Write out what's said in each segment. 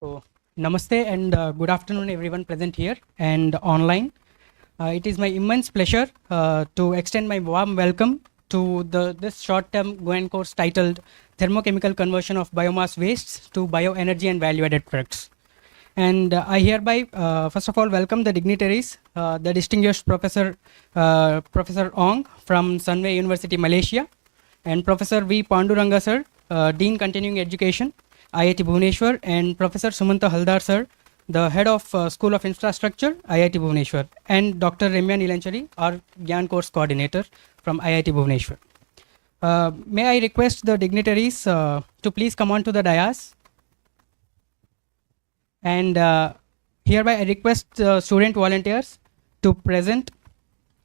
So, namaste and good afternoon, everyone present here and online. It is my immense pleasure to extend my warm welcome to this short-term GIAN course titled Thermochemical Conversion of Biomass Wastes to Bioenergy and Value-Added Products. And I hereby, first of all, welcome the dignitaries, the distinguished Professor Ong from Sunway University, Malaysia, and Professor V. Panduranga, sir, Dean Continuing Education, IIT Bhubaneswar, and Professor Sumanta Haldar, sir, the Head of School of Infrastructure, IIT Bhubaneswar, and Dr. Remya Nilanchari, our GIAN Course Coordinator from IIT Bhubaneswar. May I request the dignitaries to please come on to the dais? And hereby I request student volunteers to present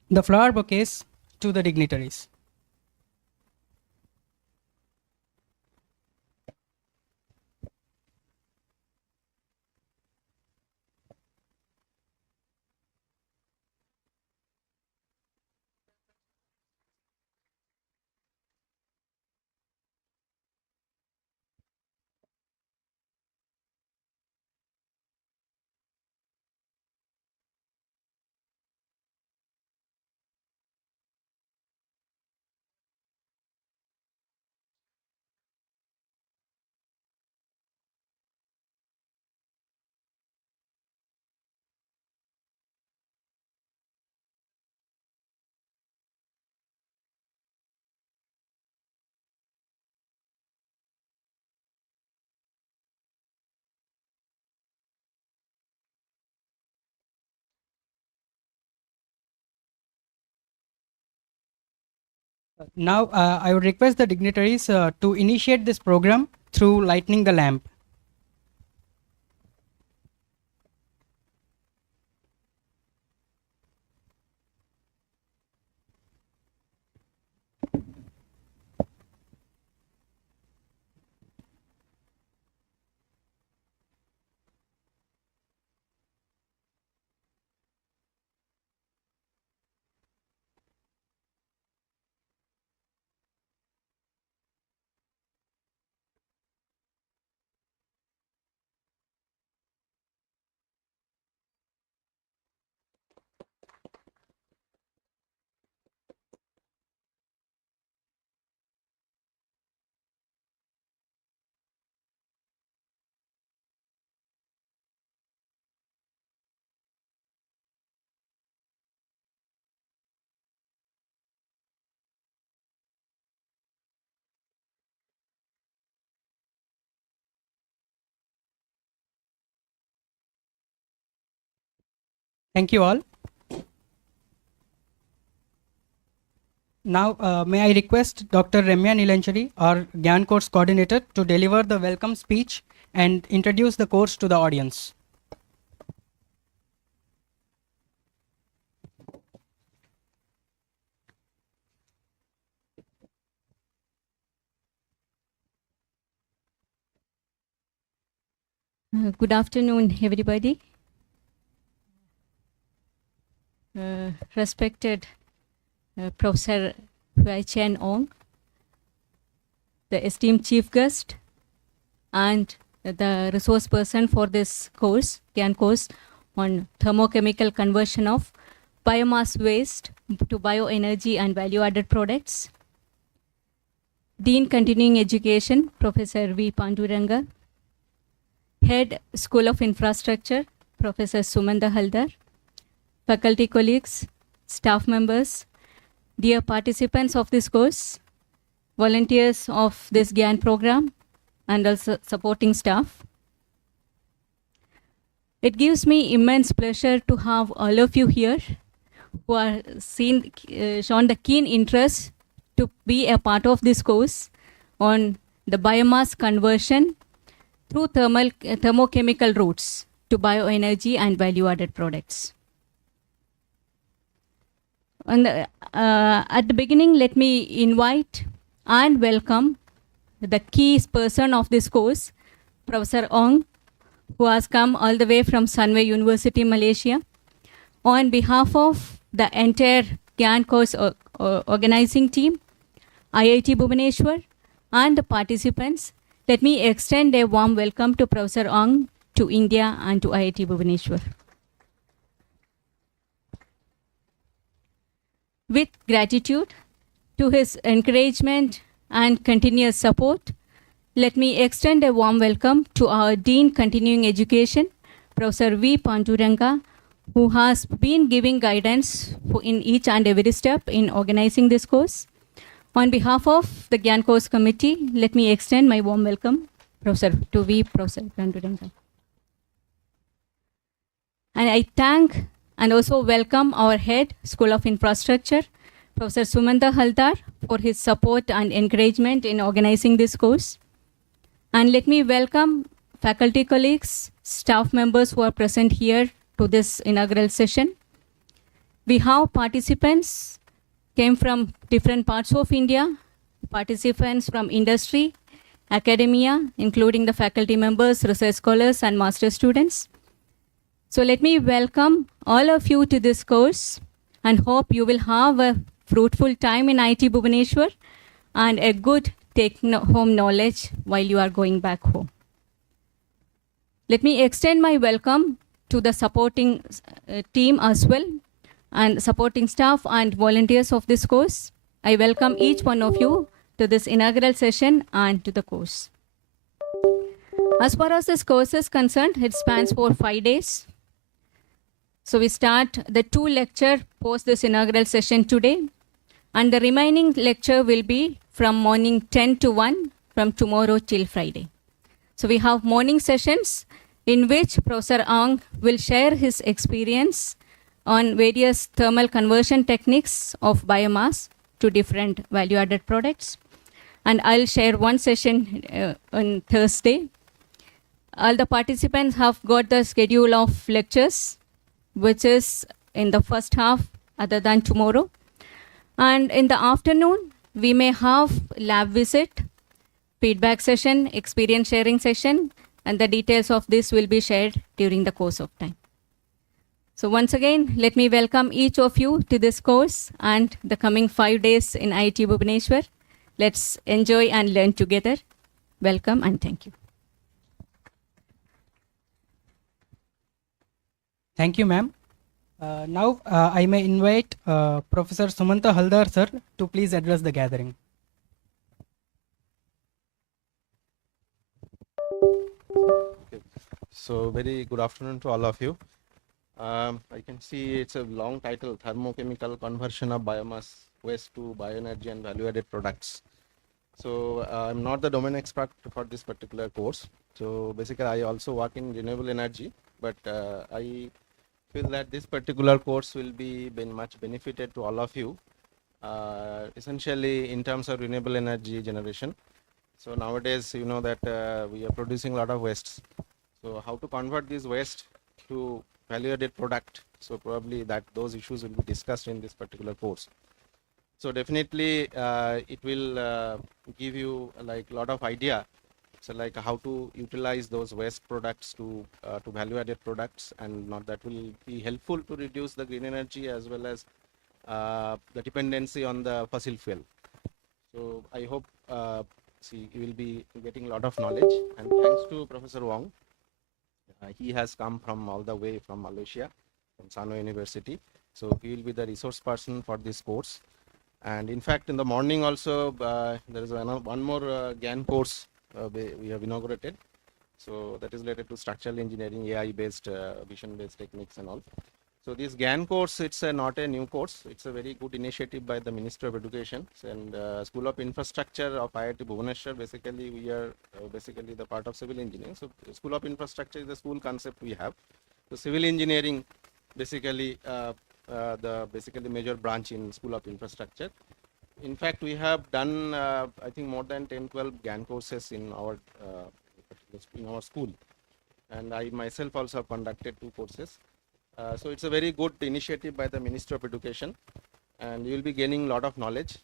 the flower bouquets to the dignitaries. Now, I would request the dignitaries to initiate this program through lighting the lamp. Thank you all. Now, may I request Dr. Remya Nilanchari, our GIAN course coordinator, to deliver the welcome speech and introduce the course to the audience. Good afternoon, everybody. Respected Professor Chen Ong, the esteemed chief guest, and the resource person for this course, GIAN course, on thermochemical conversion of biomass waste to bioenergy and value-added products. Dean Continuing Education, Professor V. Panduranga. Head School of Infrastructure, Professor Sumanta Haldar. Faculty colleagues, staff members, dear participants of this course, volunteers of this GIAN program, and also supporting staff. It gives me immense pleasure to have all of you here who are shown the keen interest to be a part of this course on the biomass conversion through thermochemical routes to bioenergy and value-added products. At the beginning, let me invite and welcome the key person of this course, Professor Ong, who has come all the way from Sunway University, Malaysia. On behalf of the entire GIAN course organizing team, IIT Bhubaneswar, and the participants, let me extend a warm welcome to Professor Ong to India and to IIT Bhubaneswar. With gratitude to his encouragement and continuous support, let me extend a warm welcome to our Dean Continuing Education, Professor V. Panduranga, who has been giving guidance in each and every step in organizing this course. On behalf of the GIAN Course Committee, let me extend my warm welcome to Professor Panduranga. And I thank and also welcome our head, School of Infrastructure, Professor Sumanta Haldar, for his support and encouragement in organizing this course. And let me welcome faculty colleagues, staff members who are present here to this inaugural session. We have participants came from different parts of India, participants from industry, academia, including the faculty members, research scholars, and master students. So let me welcome all of you to this course and hope you will have a fruitful time in IIT Bhubaneswar and a good take-home knowledge while you are going back home. Let me extend my welcome to the supporting team as well, and supporting staff and volunteers of this course. I welcome each one of you to this inaugural session and to the course. As far as this course is concerned, it spans for 5 days. So we start the 2 lecture post this inaugural session today, and the remaining lecture will be from morning 10 to 1 from tomorrow till Friday. So we have morning sessions in which Professor Ang will share his experience on various thermal conversion techniques of biomass to different value-added products. And I'll share one session on Thursday. All the participants have got the schedule of lectures, which is in the first half other than tomorrow. And in the afternoon, we may have lab visit, feedback session, experience sharing session, and the details of this will be shared during the course of time. So once again, let me welcome each of you to this course and the coming 5 days in IIT Bhubaneswar. Let's enjoy and learn together. Welcome and thank you. Thank you, ma'am. Now I may invite Professor Sumanta Haldar sir to please address the gathering. Okay. So very good afternoon to all of you. I can see it's a long title, Thermochemical Conversion of Biomass Waste to Bioenergy and Value-Added Products. So I'm not the domain expert for this particular course. So basically I also work in renewable energy, but I feel that this particular course will be much benefited to all of you, essentially in terms of renewable energy generation. So nowadays, you know that we are producing a lot of wastes. So how to convert this waste to value-added product? So probably those issues will be discussed in this particular course. So definitely it will give you like a lot of idea. So like how to utilize those waste products to value-added products, and that will be helpful to reduce the green energy as well as the dependency on the fossil fuel. So I hope you will be getting a lot of knowledge, and thanks to Professor Wong. He has come from all the way from Malaysia, from Sano University. So he will be the resource person for this course. And in fact, in the morning also, there is one more GIAN course we have inaugurated. So that is related to structural engineering, AI-based, vision-based techniques and all. So this GIAN course, it's not a new course. It's a very good initiative by the Ministry of Education and School of Infrastructure of IIT Bhubaneswar. Basically, we are basically the part of civil engineering. So School of Infrastructure is the school concept we have. So civil engineering, basically the major branch in School of Infrastructure. In fact, we have done I think more than 10-12 GIAN courses in our school, and I myself also have conducted 2 courses. So it's a very good initiative by the Ministry of Education, and you will be gaining a lot of knowledge.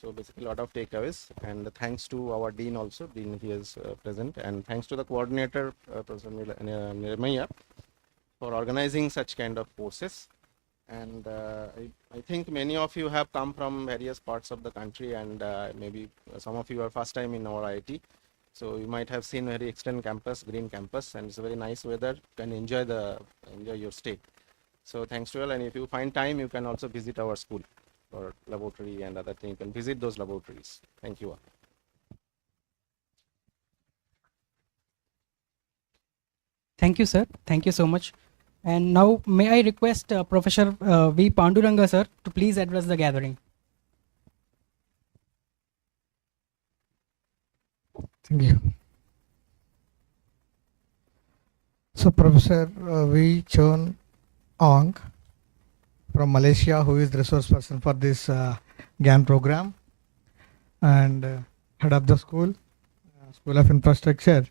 So basically a lot of takeaways, and thanks to our Dean also, Dean he is present, and thanks to the coordinator, Professor Nirmaya, for organizing such kind of courses. And I think many of you have come from various parts of the country, and maybe some of you are first time in our IIT. So you might have seen very extended campus, green campus, and it's a very nice weather. You can enjoy your stay. So thanks to all, and if you find time, you can also visit our school for laboratory and other things. You can visit those laboratories. Thank you all. Thank you, sir. Thank you so much. And now, may I request Professor V. Panduranga, sir, to please address the gathering. Thank you. So Professor V. Chon Ong from Malaysia, who is the resource person for this GIAN program, and head of the school, School of Infrastructure,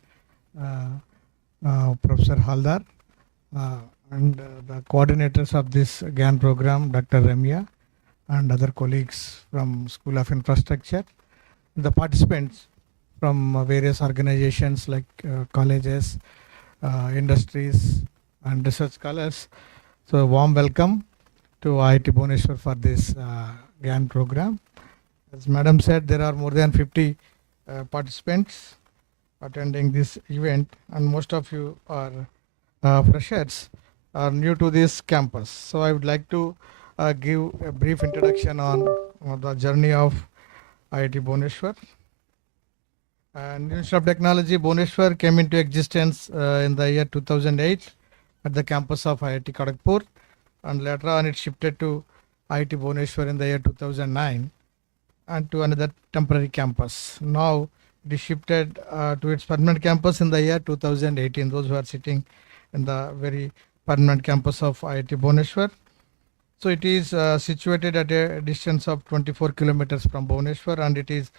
Professor Haldar, and the coordinators of this GIAN program, Dr. Ramya, and other colleagues from School of Infrastructure, the participants from various organizations like colleges, industries, and research scholars. So a warm welcome to IIT Bhubaneswar for this GIAN program. As Madam said, there are more than 50 participants attending this event, and most of you are freshers, are new to this campus. So I would like to give a brief introduction on the journey of IIT Bhubaneswar. And University of Technology Bhubaneswar came into existence in the year 2008 at the campus of IIT Kharagpur, and later on it shifted to IIT Bhubaneswar in the year 2009 and to another temporary campus. Now it is shifted to its permanent campus in the year 2018, those who are sitting in the very permanent campus of IIT Bhubaneswar. So it is situated at a distance of 24 kilometers from Bhubaneswar, and it is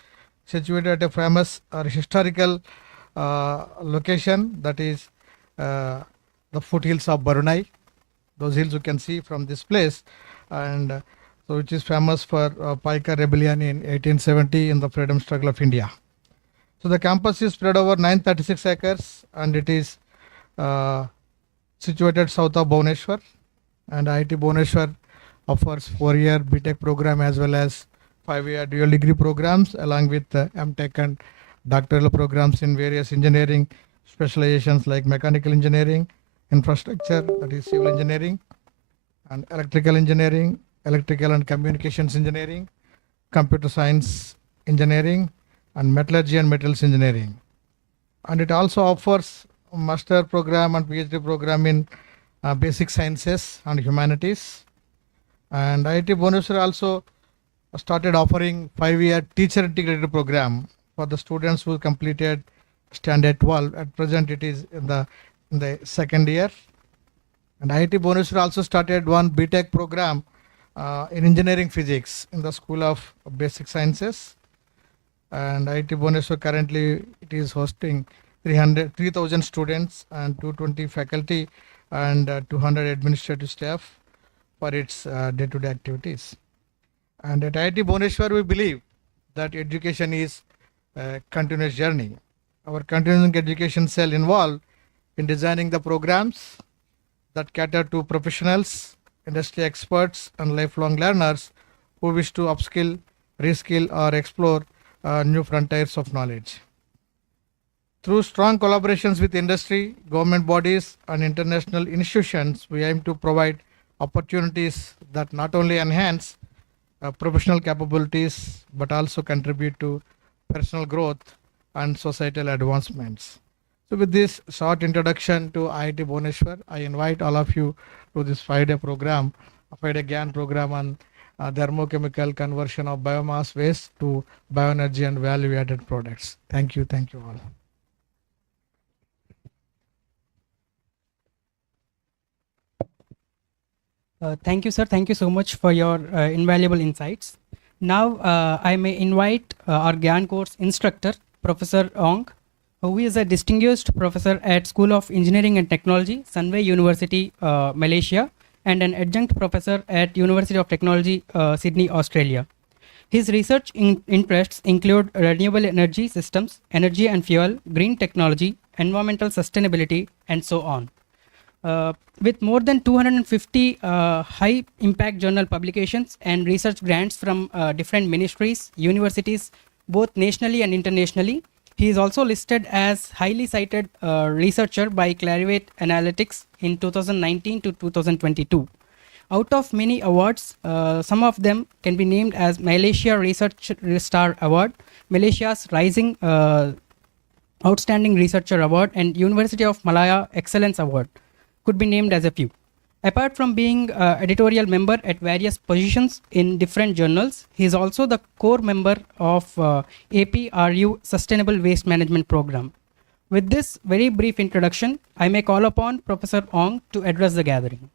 situated at a famous or historical location, that is the foothills of Barunai. Those hills you can see from this place, and so it is famous for Paika rebellion in 1870 in the freedom struggle of India. So the campus is spread over 936 acres, and it is situated south of Bhubaneswar, and IIT Bhubaneswar offers 4-year BTech program as well as 5-year dual degree programs, along with MTech and doctoral programs in various engineering specializations like mechanical engineering, infrastructure, that is civil engineering, and electrical engineering, electrical and communications engineering, computer science engineering, and metallurgy and metals engineering. And it also offers a master program and PhD program in basic sciences and humanities. And IIT Bhubaneswar also started offering 5-year teacher integrated program for the students who completed standard 12. At present it is in the second year. And IIT Bhubaneswar also started one BTech program in engineering physics in the School of Basic Sciences. And IIT Bhubaneswar currently it is hosting 3,000 students and 220 faculty and 200 administrative staff for its day-to-day activities. And at IIT Bhubaneswar, we believe that education is a continuous journey. Our continuing education cell involved in designing the programs that cater to professionals, industry experts, and lifelong learners who wish to upskill, reskill, or explore new frontiers of knowledge. Through strong collaborations with industry, government bodies, and international institutions, we aim to provide opportunities that not only enhance professional capabilities but also contribute to personal growth and societal advancements. So with this short introduction to IIT Bhubaneswar, I invite all of you to this 5-day program, a 5-day GIAN program on thermochemical conversion of biomass waste to bioenergy and value-added products. Thank you all. Thank you, sir. Thank you so much for your invaluable insights. Now, I may invite our GIAN course instructor, Professor Ong, who is a distinguished professor at School of Engineering and Technology, Sunway University, Malaysia, and an adjunct professor at University of Technology, Sydney, Australia. His research interests include renewable energy systems, energy and fuel, green technology, environmental sustainability, and so on. With more than 250 high impact journal publications and research grants from different ministries, universities, both nationally and internationally, He is also listed as highly cited researcher by Clarivate Analytics in 2019 to 2022. Out of many awards, some of them can be named as Malaysia Research Star Award, Malaysia's Rising Outstanding Researcher Award, and University of Malaya Excellence Award could be named as a few. Apart from being editorial member at various positions in different journals, he is also the core member of APRU Sustainable Waste Management Program. With this very brief introduction, I may call upon Professor Ong to address the gathering.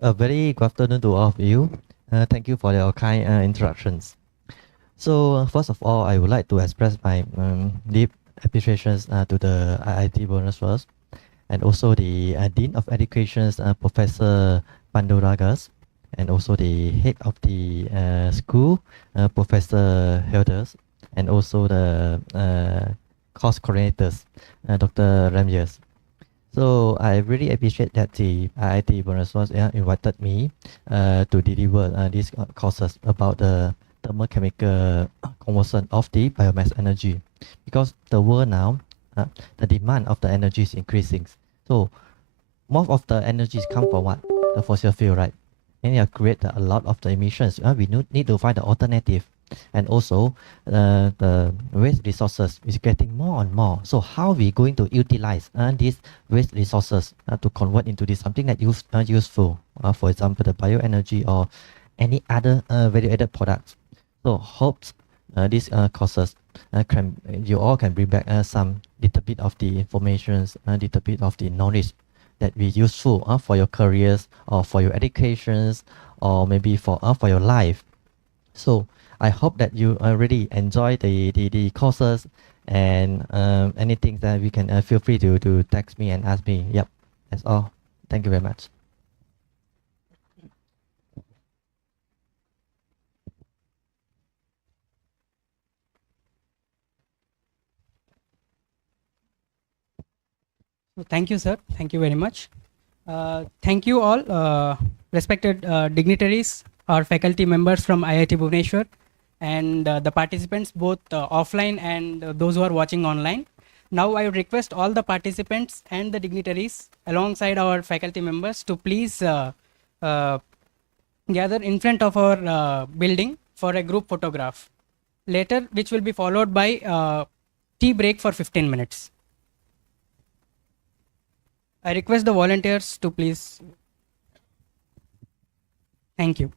A very good afternoon to all of you. Thank you for your kind introductions. So first of all, I would like to express my deep appreciations to the IIT Bhubaneswar and also the Dean of Education, Professor Panduragas, and also the head of the school, Professor Hilders, and also the course coordinators, Dr. Ramiers. So I really appreciate that the IIT Bhubaneswar invited me to deliver these courses about the thermochemical conversion of the biomass energy, because the world now, the demand of the energy is increasing. So most of the energies come from what? The fossil fuel, right? And it create a lot of the emissions. We need to find the alternative. And also the waste resources is getting more and more. So how we going to utilize these waste resources to convert into this something that useful, for example, the bioenergy or any other value-added products. So hopes these courses you all can bring back some little bit of the information, a little bit of the knowledge that be useful for your careers or for your educations or maybe for your life. So I hope that you really enjoy the courses, and anything that we can feel free to text me and ask me. Yep, that's all. Thank you very much. So thank you, sir. Thank you very much. Thank you all, respected dignitaries, our faculty members from IIT Bhubaneswar, and the participants, both offline and those who are watching online. Now I would request all the participants and the dignitaries alongside our faculty members to please uh, gather in front of our building for a group photograph. Later, which will be followed by tea break for 15 minutes. I request the volunteers to please. Thank you.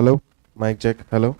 Hello, mic check. Hello.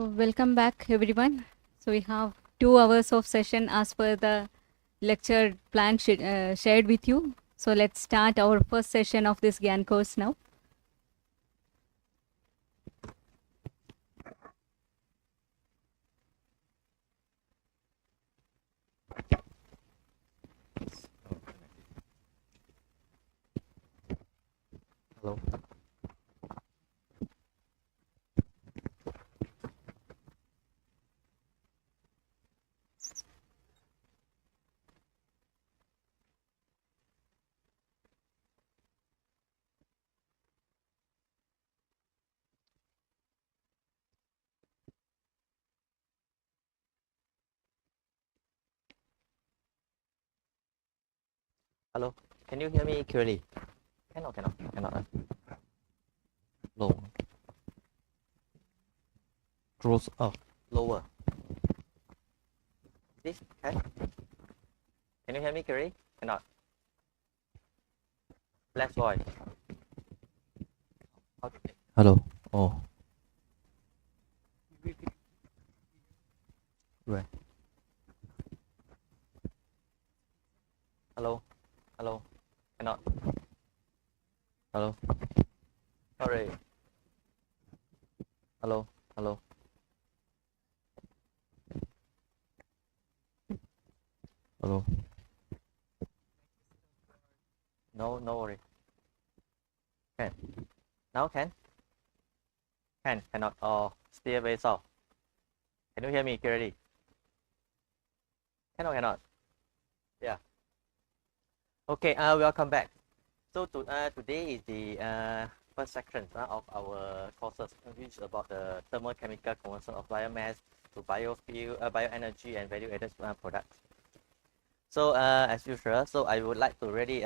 So welcome back, everyone. So we have 2 hours of session as per the lecture plan shared with you. So let's start our first session of this GIAN course now. Hello. Hello. Can you hear me clearly? Cannot. Low. Close up. Lower. This can? Can you hear me clearly? Cannot. Less voice. Okay. Hello. Oh. Right. Hello. Hello. Cannot. Hello. Sorry. Hello. Hello. Hello. No, no worry. Can. Now can? Cannot. Oh, still very soft. Can you hear me clearly? Cannot. Yeah. Okay, welcome back. So today is the first section of our courses, which is about the thermochemical conversion of biomass to biofuel, bioenergy, and value-added products. So as usual, so I would like to really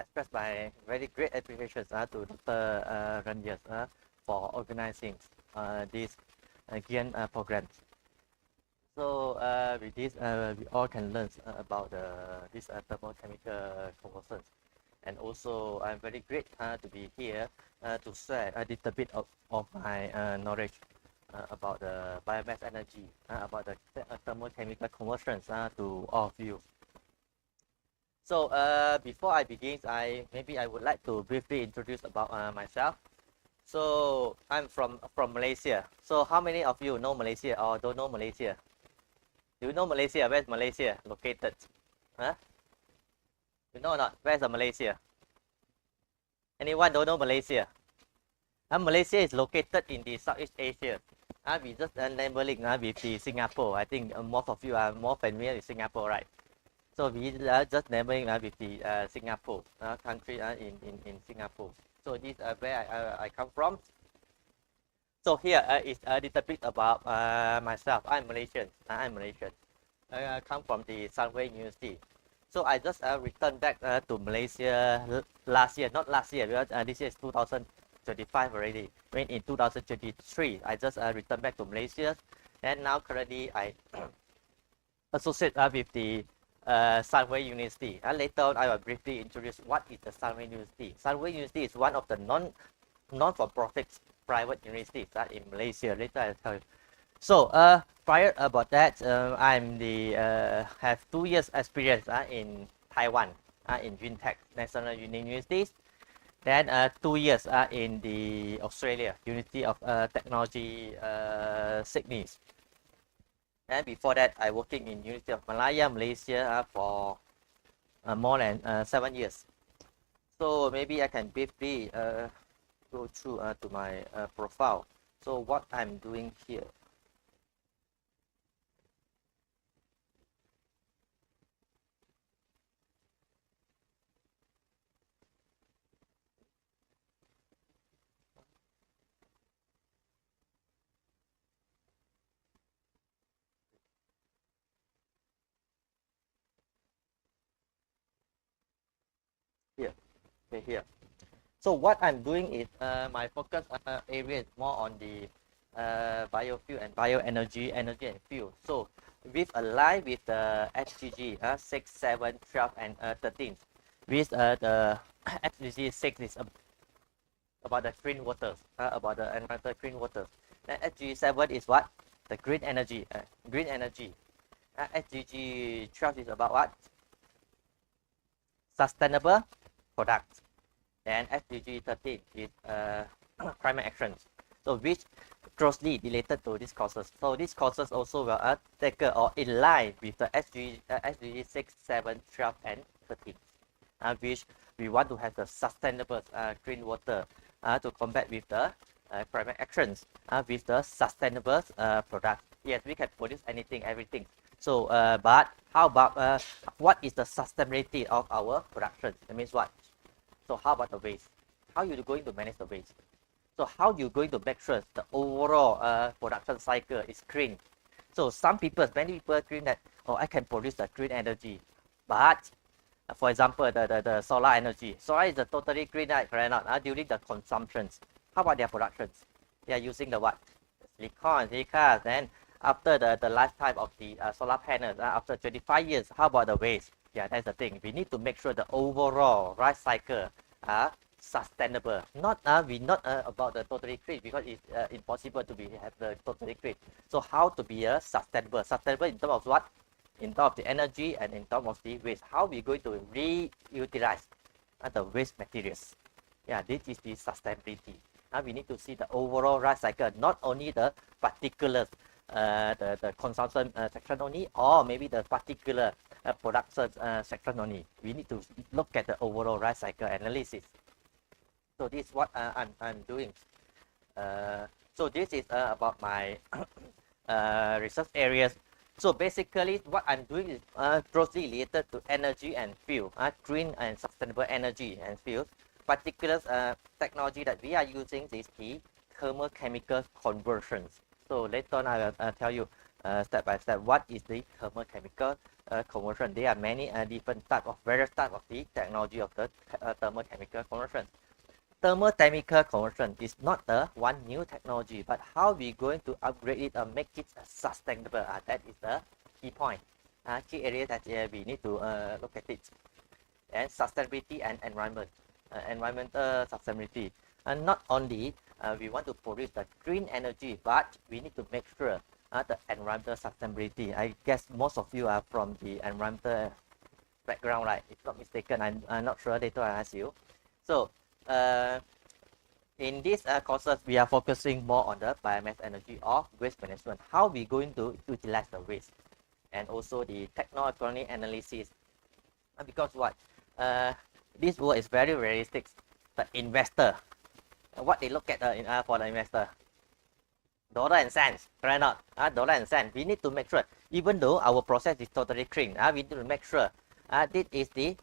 express my very great appreciation to Dr. Ranjit for organizing these GIAN programs. So with this, we all can learn about this thermochemical conversions. And also, I'm very great to be here to share a little bit of my knowledge about the biomass energy, about the thermochemical conversions to all of you. So before I begin, maybe I would like to briefly introduce about myself. So I'm from Malaysia. So how many of you know Malaysia or don't know Malaysia? Do you know Malaysia? Where's Malaysia located? Huh? You know or not? Where's Malaysia? Anyone don't know Malaysia? Malaysia is located in the Southeast Asia. We just neighboring with the Singapore. I think most of you are more familiar with Singapore, right? So we are just neighboring with the Singapore country in Singapore. So this is where I come from. So here is a little bit about myself. I'm Malaysian. I come from the Sunway University. So I just returned back to Malaysia last year, not last year, because this year is 2025 already. When in 2023, I just returned back to Malaysia, and now currently I associate with the Sunway University. Later on, I will briefly introduce what is the Sunway University. Sunway University is one of the non-for-profit private universities in Malaysia. Later I'll tell you. So prior about that, I'm have 2 years experience in Taiwan in UNTech National Universities. Then 2 years in the Australia University of Technology Sydney. And before that, I working in University of Malaya, Malaysia for more than 7 years. So maybe I can briefly go through to my profile. So what I'm doing here. Here. So what I'm doing is my focus area is more on the biofuel and bioenergy, energy and fuel. So with align with the SDG 6, 7, 12, and 13. With the SDG 6 is about the clean waters, about the environmental clean waters. Then SDG7 is what? The green energy. Green energy. SDG 12 is about what? Sustainable products. Then SDG 13 is climate actions. So which closely related to these courses. So these courses also will take or in line with the SDG 6, 7, 12, and 13, which we want to have the sustainable clean water to combat with the climate actions with the sustainable products. Yes, we can produce anything, everything. So, but how about what is the sustainability of our production? That means what? So how about the waste? How are you going to manage the waste? So how you going to make sure the overall production cycle is clean? So many people claim that, oh, I can produce the clean energy, but for example, the solar energy. Solar is a totally green, right? Correct or not? During the consumptions. How about their productions? They are using the what? Silicon, silica. Then after the lifetime of the solar panels, after 25 years, how about the waste? Yeah, that's the thing. We need to make sure the overall life cycle are sustainable. Not we not about the totally green, because it's impossible to have the totally green. So how to be sustainable? Sustainable in terms of what? In terms of the energy and in terms of the waste. How we going to reutilize the waste materials? Yeah, this is the sustainability. We need to see the overall life cycle, not only the particular the consumption section only, or maybe the particular production section only. We need to look at the overall life cycle analysis. So this is what I'm doing. So this is about my research areas. So basically, what I'm doing is closely related to energy and fuel, green and sustainable energy and fuels. Particular technology that we are using is the thermochemical conversions. So later on, I will tell you step by step what is the thermochemical conversion. There are many different various types of the technology of the thermochemical conversion. Thermochemical conversion is not a one new technology, but how we going to upgrade it and make it sustainable. That is the key point, key area that we need to look at it. And sustainability and environment, environmental sustainability. And not only we want to produce the green energy, but we need to make sure the environmental sustainability. I guess most of you are from the environmental background, right? If not mistaken, I'm not sure. Later I ask you. So in these courses, we are focusing more on the biomass energy or waste management. How we going to utilize the waste, and also the techno-economic analysis. Because what? This world is very realistic. The investor, what they look at for the investor, dollar and cents, correct or not? Dollar and cents. We need to make sure, even though our process is totally clean, we need to make sure this is the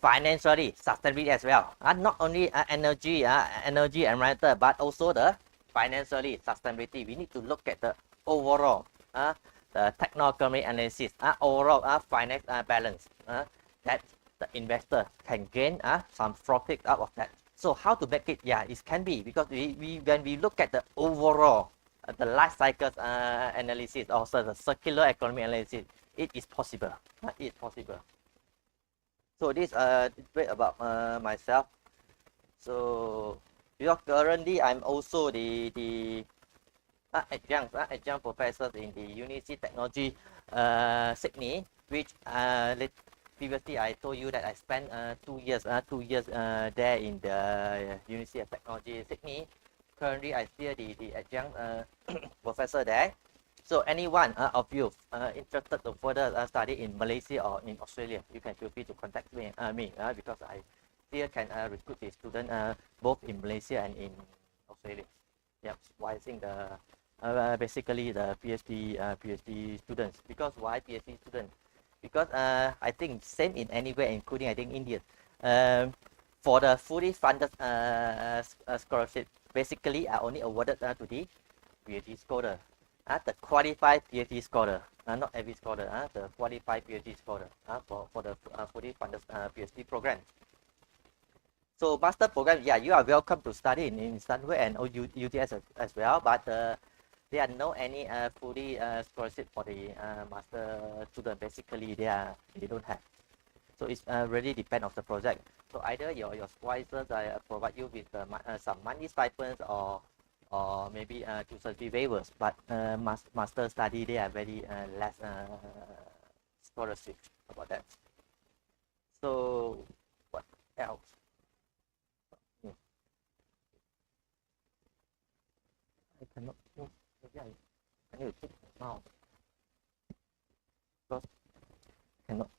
financially sustainability as well. Not only energy environmental, but also the financially sustainability. We need to look at the overall the techno-economic analysis, overall finance balance, that the investor can gain some profit out of that. So how to make it? Yeah, it can be, because when we look at the overall the life cycle analysis, also the circular economy analysis, it is possible. It is possible. So this is bit about myself. So because currently I'm also the adjunct professor in the University Technology Sydney, which previously I told you that I spent 2 years there in the University of Technology Sydney. Currently I still the adjunct professor there. So anyone of you interested to further study in Malaysia or in Australia, you can feel free to contact me because I still can recruit the student both in Malaysia and in Australia. Yep, why I think basically the PhD students. Because why PhD students? Because I think same in anywhere, including I think India. For the fully funded scholarship, basically are only awarded to the PhD scholar. The qualified PhD scholar, not every scholar, the qualified PhD scholar for the fully funded PhD program. So master program, yeah, you are welcome to study in Stanford and UTS as well, but there are no any fully scholarship for the master student. Basically, they don't have. So it's really depend on the project. So either your supervisors provide you with some money stipends, or maybe to certify waivers, but master study they are very less scholarship about that. So what else? I cannot move. Maybe I need to take the mouse because cannot.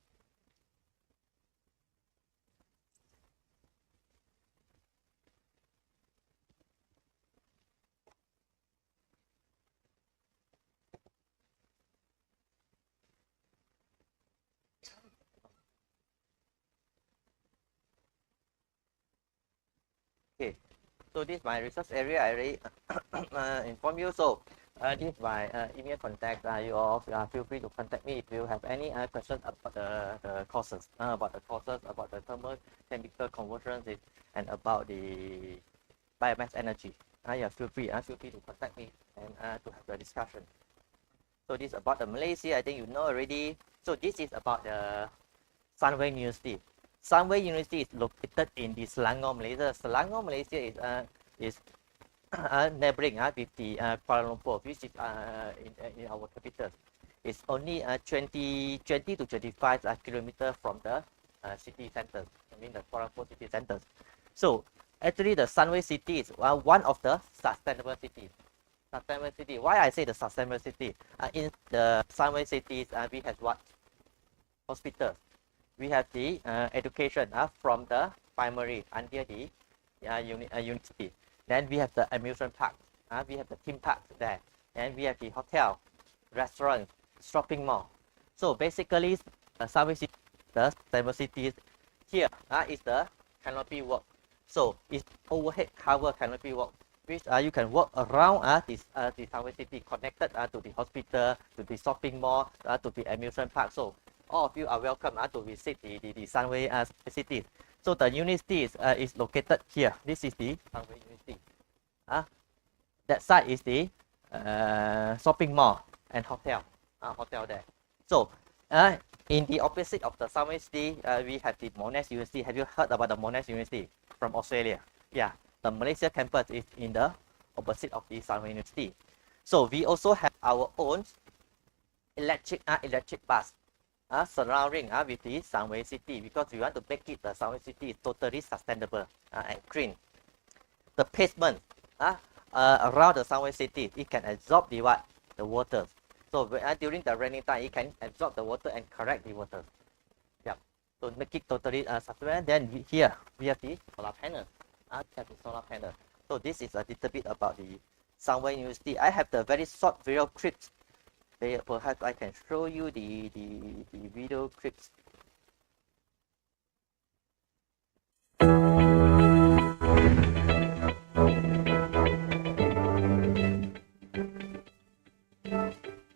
Okay, so this is my research area. I already inform you. So this is my email contact. You all feel free to contact me if you have any questions about the courses, about the thermochemical conversions, and about the biomass energy. Yeah, feel free to contact me and to have the discussion. So this is about the Malaysia. I think you know already. So this is about the Sunway University. Sunway University is located in the Selangor, Malaysia. Selangor, Malaysia is neighboring with the Kuala Lumpur, which is in our capital. It's only 20 to 25 kilometers from the city center. I mean the Kuala Lumpur city center. So actually, the Sunway City is one of the sustainable cities. Sustainable city. Why I say the sustainable city? In the Sunway cities, we have what? Hospitals. We have the education from the primary until the university. Then we have the amusement park. We have the theme park there. And we have the hotel, restaurant, shopping mall. So basically, Sunway City, the sustainable cities here is the canopy walk. So it's overhead cover canopy walk, which you can walk around the Sunway City, connected to the hospital, to the shopping mall, to the amusement park. So all of you are welcome to visit the Sunway City. So the university is located here. This is the Sunway University. That side is the shopping mall and hotel. Hotel there. So in the opposite of the Sunway City, we have the Monash University. Have you heard about the Monash University from Australia? Yeah, the Malaysia campus is in the opposite of the Sunway University. So we also have our own electric bus surrounding with the Sunway City, because we want to make it the Sunway City is totally sustainable and clean. The pavement around the Sunway City, it can absorb the what? The water. So during the raining time, it can absorb the water and correct the water. Yeah. So make it totally sustainable. Then here we have the solar panel. So this is a little bit about the Sunway University. I have the very short video clips. Perhaps I can show you the video clips.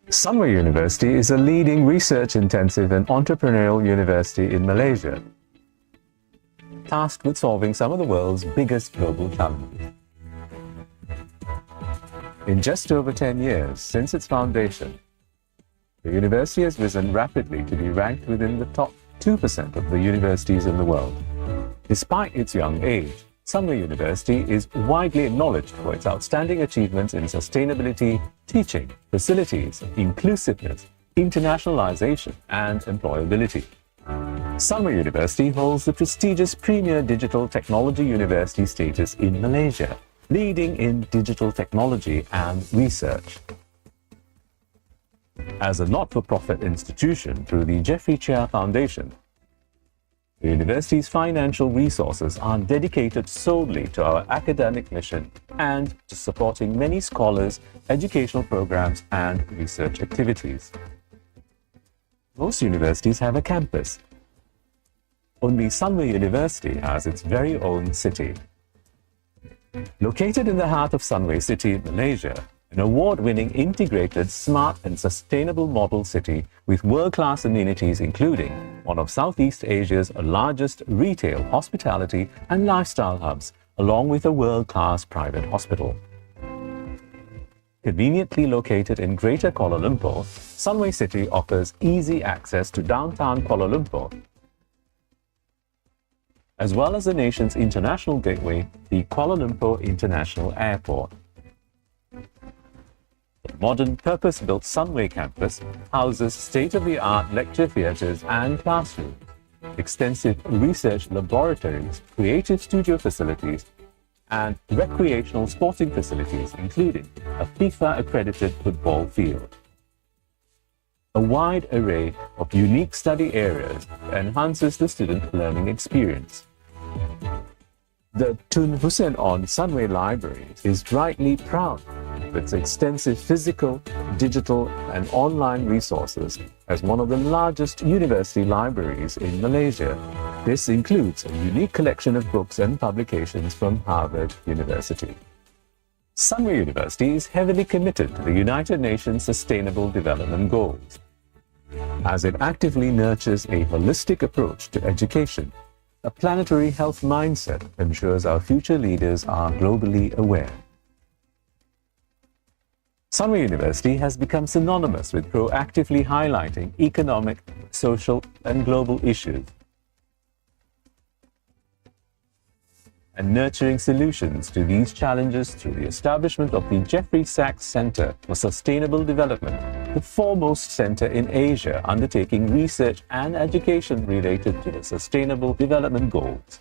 Sunway University is a leading research-intensive and entrepreneurial university in Malaysia, tasked with solving some of the world's biggest global challenges. In just over 10 years since its foundation, the university has risen rapidly to be ranked within the top 2% of the universities in the world. Despite its young age, Sunway University is widely acknowledged for its outstanding achievements in sustainability, teaching, facilities, inclusiveness, internationalization, and employability. Sunway University holds the prestigious Premier Digital Technology University status in Malaysia, leading in digital technology and research. As a not-for-profit institution through the Jeffrey Chia Foundation, the university's financial resources are dedicated solely to our academic mission and to supporting many scholars, educational programs, and research activities. Most universities have a campus. Only Sunway University has its very own city. Located in the heart of Sunway City, Malaysia, an award-winning integrated, smart and sustainable model city with world-class amenities including one of Southeast Asia's largest retail, hospitality and lifestyle hubs, along with a world-class private hospital. Conveniently located in Greater Kuala Lumpur, Sunway City offers easy access to downtown Kuala Lumpur, as well as the nation's international gateway, the Kuala Lumpur International Airport. modern purpose-built Sunway campus houses state-of-the-art lecture theatres and classrooms, extensive research laboratories, creative studio facilities, and recreational sporting facilities, including a FIFA-accredited football field. A wide array of unique study areas enhances the student learning experience. The Tun Hussein On Sunway Library is rightly proud of its extensive physical, digital, and online resources as one of the largest university libraries in Malaysia. This includes a unique collection of books and publications from Harvard University. Sunway University is heavily committed to the United Nations Sustainable Development Goals, as it actively nurtures a holistic approach to education. A planetary health mindset ensures our future leaders are globally aware. Sunway University has become synonymous with proactively highlighting economic, social, and global issues and nurturing solutions to these challenges through the establishment of the Jeffrey Sachs Center for Sustainable Development, the foremost center in Asia undertaking research and education related to the Sustainable Development Goals,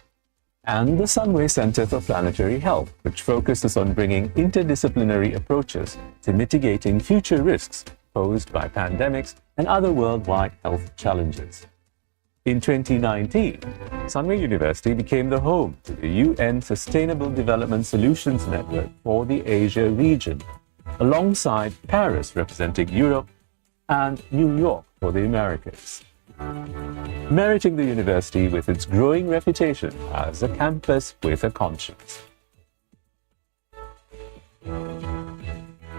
and the Sunway Center for Planetary Health, which focuses on bringing interdisciplinary approaches to mitigating future risks posed by pandemics and other worldwide health challenges. In 2019, Sunway University became the home to the UN Sustainable Development Solutions Network for the Asia region, alongside Paris representing Europe and New York for the Americas, meriting the university with its growing reputation as a campus with a conscience.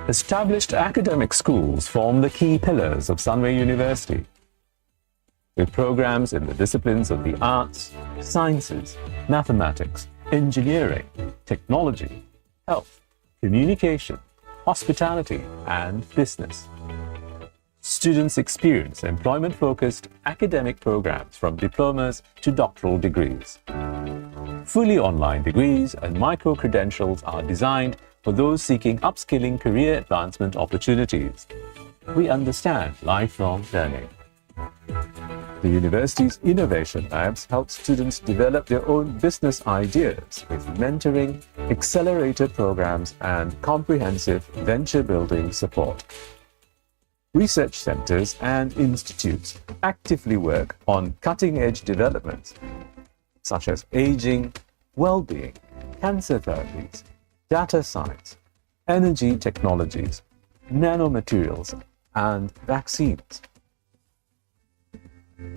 Established academic schools form the key pillars of Sunway University, with programs in the disciplines of the arts, sciences, mathematics, engineering, technology, health, communication, hospitality, and business. Students experience employment-focused academic programs from diplomas to doctoral degrees. Fully online degrees and micro-credentials are designed for those seeking upskilling career advancement opportunities. We understand lifelong learning. The university's innovation labs help students develop their own business ideas with mentoring, accelerator programs, and comprehensive venture-building support. Research centers and institutes actively work on cutting-edge developments, such as aging, well-being, cancer therapies, data science, energy technologies, nanomaterials, and vaccines.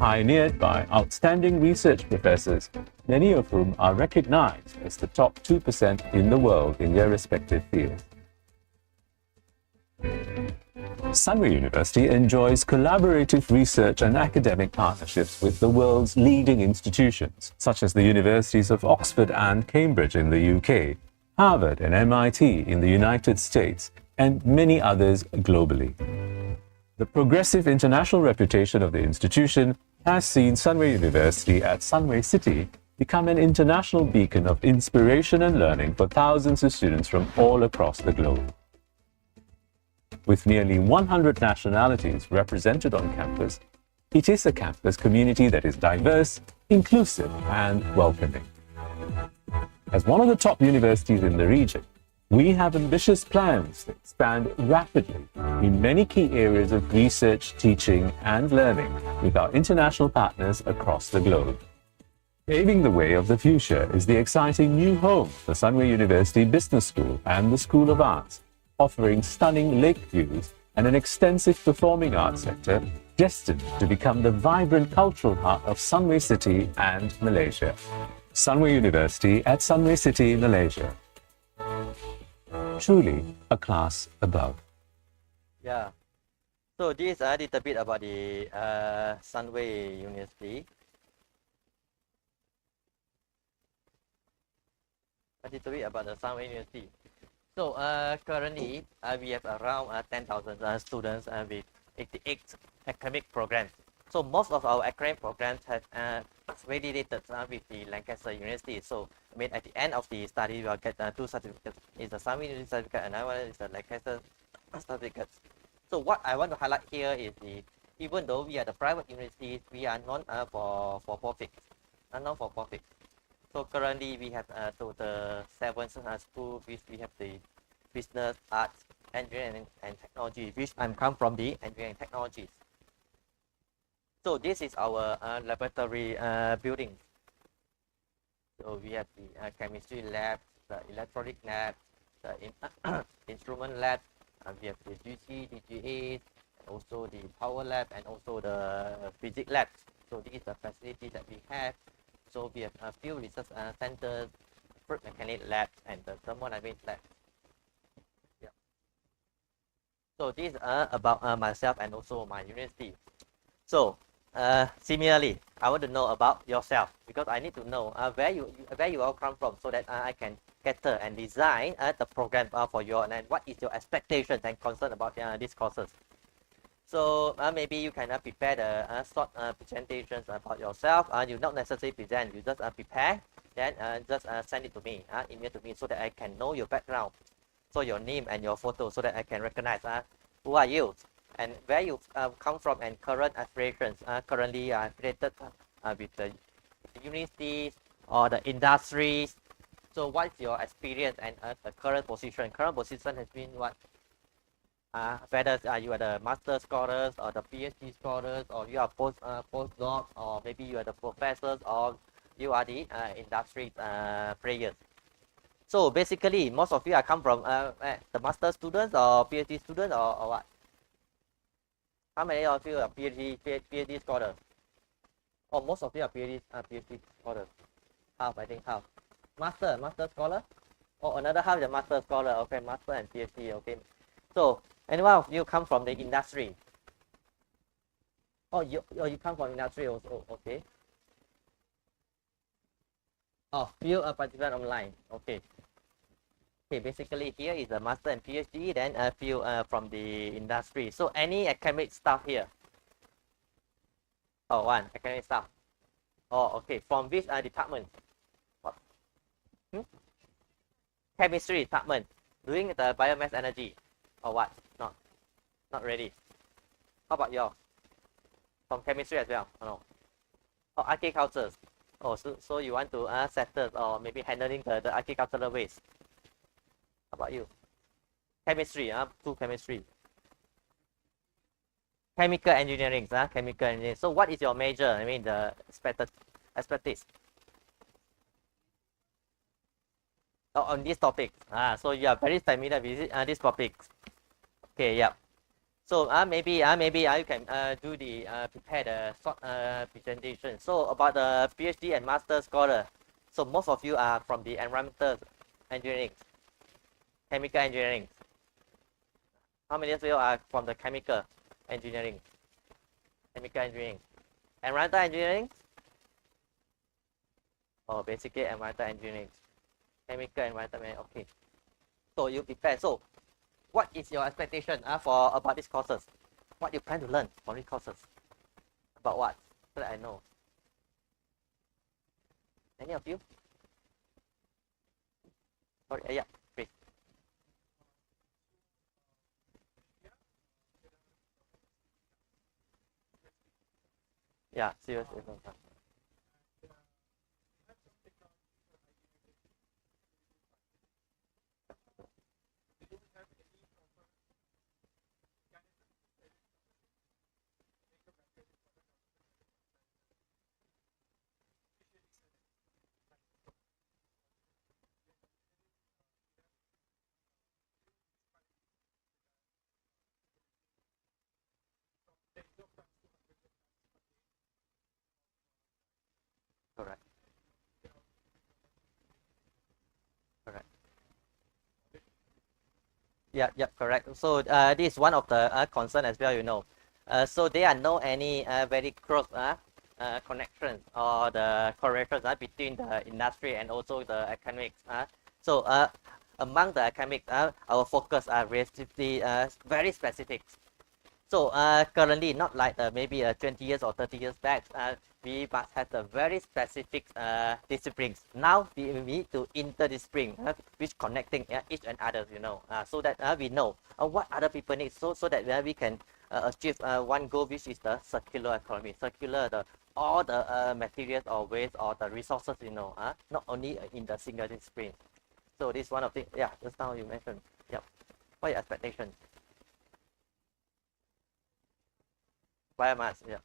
Pioneered by outstanding research professors, many of whom are recognized as the top 2% in the world in their respective fields. Sunway University enjoys collaborative research and academic partnerships with the world's leading institutions, such as the universities of Oxford and Cambridge in the UK, Harvard and MIT in the United States, and many others globally. The progressive international reputation of the institution has seen Sunway University at Sunway City become an international beacon of inspiration and learning for thousands of students from all across the globe. With nearly 100 nationalities represented on campus, it is a campus community that is diverse, inclusive, and welcoming. As one of the top universities in the region, we have ambitious plans to expand rapidly in many key areas of research, teaching, and learning with our international partners across the globe. Paving the way of the future is the exciting new home for Sunway University Business School and the School of Arts, offering stunning lake views and an extensive performing arts sector destined to become the vibrant cultural heart of Sunway City and Malaysia. Sunway University at Sunway City, Malaysia. Truly a class above. Yeah. So this is a little bit about the Sunway University. A little bit about the Sunway University. So currently we have around 10,000 students with 88 academic programs. So most of our academic programs have related with the Lancaster University. So I mean, at the end of the study, we will get two certificates. It's a Sunway University certificate, and another one is a Lancaster certificates. So what I want to highlight here is even though we are the private universities, we are not for profit, not for profit. So currently we have total 7 schools, which we have the business, arts, engineering, and technology, which I'm come from the engineering technologies. So this is our laboratory building. So we have the chemistry lab, the electronic lab, the instrument lab, we have the GC, DGA, also the power lab, and also the physics lab. So this is the facility that we have. So we have a few research centers, fluid mechanics labs, and the thermodynamics lab. Yeah. So this is about myself and also my university. So similarly, I want to know about yourself because I need to know where you all come from so that I can cater and design the program for you and what is your expectations and concern about these courses. So maybe you can prepare the short presentations about yourself. You not necessarily present, you just prepare, then just send it to me, email to me so that I can know your background, so your name and your photo so that I can recognize who are you and where you come from and current aspirations currently related with the universities or the industries. So what's your experience and the current position? Current position has been what? Whether you are the master scholars or the PhD scholars or you are postdocs or maybe you are the professors or you are the industry players. So basically, most of you are come from the master students or PhD students or what? How many of you are PhD scholars? Or most of you are PhD scholars? Half, I think half. Master scholar? Or another half the master scholar. Okay, master and PhD. Okay. So anyone of you come from the industry? Oh, you come from industry also. Okay. Oh, few participants online. Okay. Okay, basically here is a master and PhD, then a few from the industry. So any academic staff here? Oh, one academic staff. Oh, okay. From which department? What? Chemistry department. Doing the biomass energy. Or what? Not ready. How about yours? From chemistry as well? Oh, no. Oh, agriculture. Oh, so you want to settle or maybe handling the agricultural waste. How about you? Chemistry, to chemistry. Chemical engineering, chemical engineering. So what is your major? I mean the expertise. Oh, on this topic. So you are very familiar with this topic. Okay, yeah. So maybe you can do the prepare the short presentation. So about the PhD and master scholar. So most of you are from the environmental engineering, chemical engineering. How many of you are from the chemical engineering? Chemical engineering. Environmental engineering? Oh, basically environmental engineering. Chemical environmental, okay. So you prepare. So what is your expectation for about these courses? What you plan to learn from these courses? About what? So that I know. Any of you? Sorry, yeah, please. Yeah, seriously. Correct. Correct. Yeah, correct. So this is one of the concern as well, you know. So there are no any very close connections or the correlations between the industry and also the academics. So among the academics, our focus are relatively very specific. So currently, not like maybe 20 years or 30 years back, we must have the very specific disciplines. Now we need to interdiscipline, which connecting each and others, you know, so that we know what other people need, so that we can achieve one goal, which is the circular economy. Circular, all the materials or waste or the resources, not only in the single stream. So this is one of the, yeah, just now you mentioned. Yep. What are your expectations? Biomass, yeah.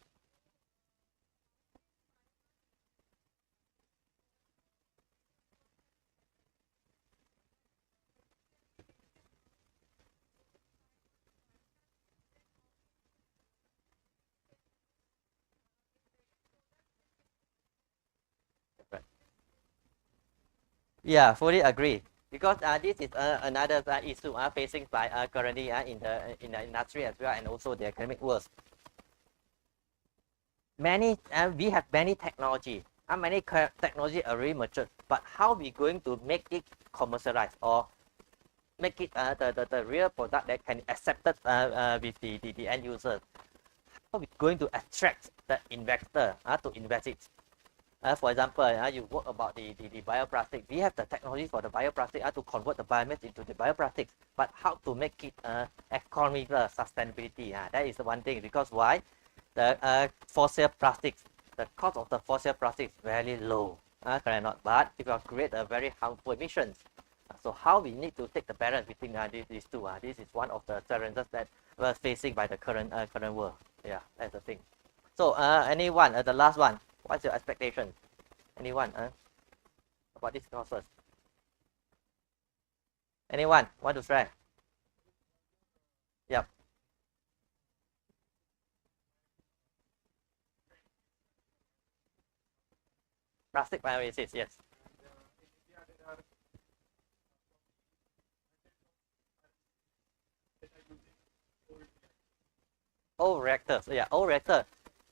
Right. Yeah, fully agree. Because this is another issue facing by currently in the industry as well, and also the academic world. Many we have many technology, many technology already matured, but how we going to make it commercialized or make it the real product that can accepted with the end user? How we going to attract the investor to invest it? For example, you work about the bioplastic. We have the technology for the bioplastic to convert the biomass into the bioplastics. But how to make it economical sustainability? That is the one thing. Because why? The fossil plastics, the cost of the fossil plastics is very low. Correct or not? But it will create a very harmful emissions. So how we need to take the balance between these two? This is one of the challenges that we're facing by the current world. Yeah, that's the thing. So anyone, the last one, what's your expectation? Anyone about this course first? Anyone want to try? Yep. Plastic bioenergy, yes. Old reactors, yeah, old reactor.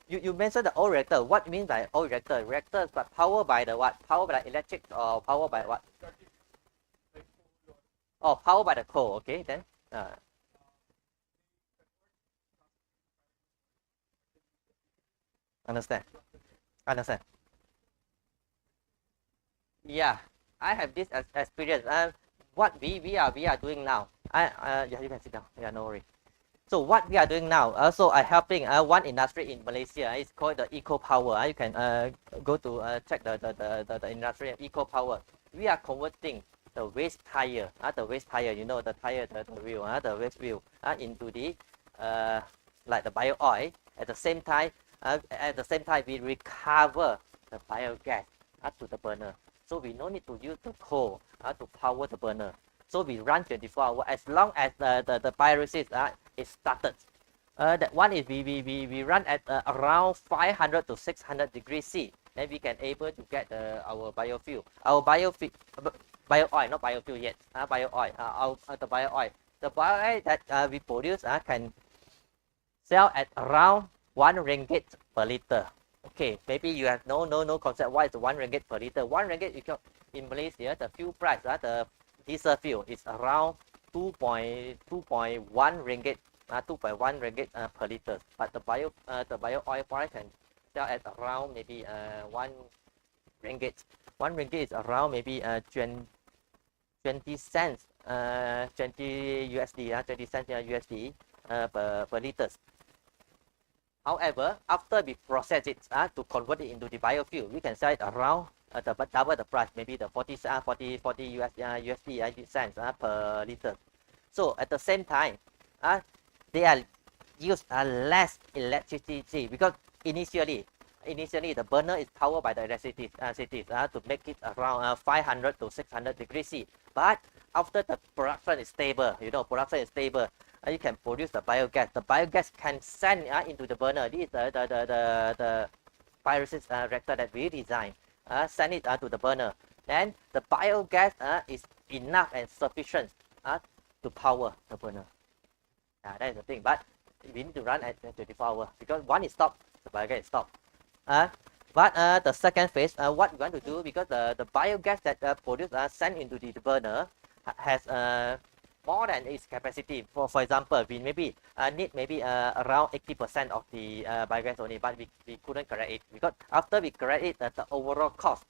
You mentioned the old reactor. What do you mean by old reactor? Reactors, but powered by the what? Powered by electric or powered by what? Oh, powered by the coal. Okay, then. Understand. Understand. Yeah, I have this experience. What we are doing now. Yeah, you can sit down. Yeah, no worry. So what we are doing now, also I helping one industry in Malaysia. It's called the Eco Power. You can go to check the industry Eco Power. We are converting the waste tire, the tire, the wheel, the waste wheel, into the like the bio oil. At the same time, we recover the biogas to the burner. So we no need to use the coal to power the burner. So we run 24 hours as long as the pyrolysis is started. That one is we run at around 500 to 600 degrees C. Then we can able to get our biofuel. Our bio oil, not biofuel yet. Bio oil. The bio oil. The bio oil that we produce can sell at around 1 ringgit per liter. Okay, maybe you have no concept why it's 1 ringgit per liter. 1 ringgit, in Malaysia, the fuel price, the diesel fuel is around 2.1 ringgit, 2.1 ringgit per liter. But the bio oil price can sell at around maybe 1 ringgit. 1 ringgit is around maybe 20 cents, 20 USD, 20 cents USD per liters. However, after we process it to convert it into the biofuel, we can sell it around double the price, maybe the 40 USD cents per liter. So at the same time, they are use less electricity because initially the burner is powered by the electricity to make it around 500 to 600 degrees C. But after the production is stable, you can produce the biogas. The biogas can send into the burner. This is the pyrolysis reactor that we designed. Send it to the burner. Then the biogas is enough and sufficient to power the burner. That is the thing. But we need to run at 24 hours because one is stopped, the biogas is stopped. But the second phase, what we want to do, because the biogas that produced sent into the burner has more than its capacity. For example, we maybe need maybe around 80% of the biogas only, but we couldn't correct it because after we correct it, the overall cost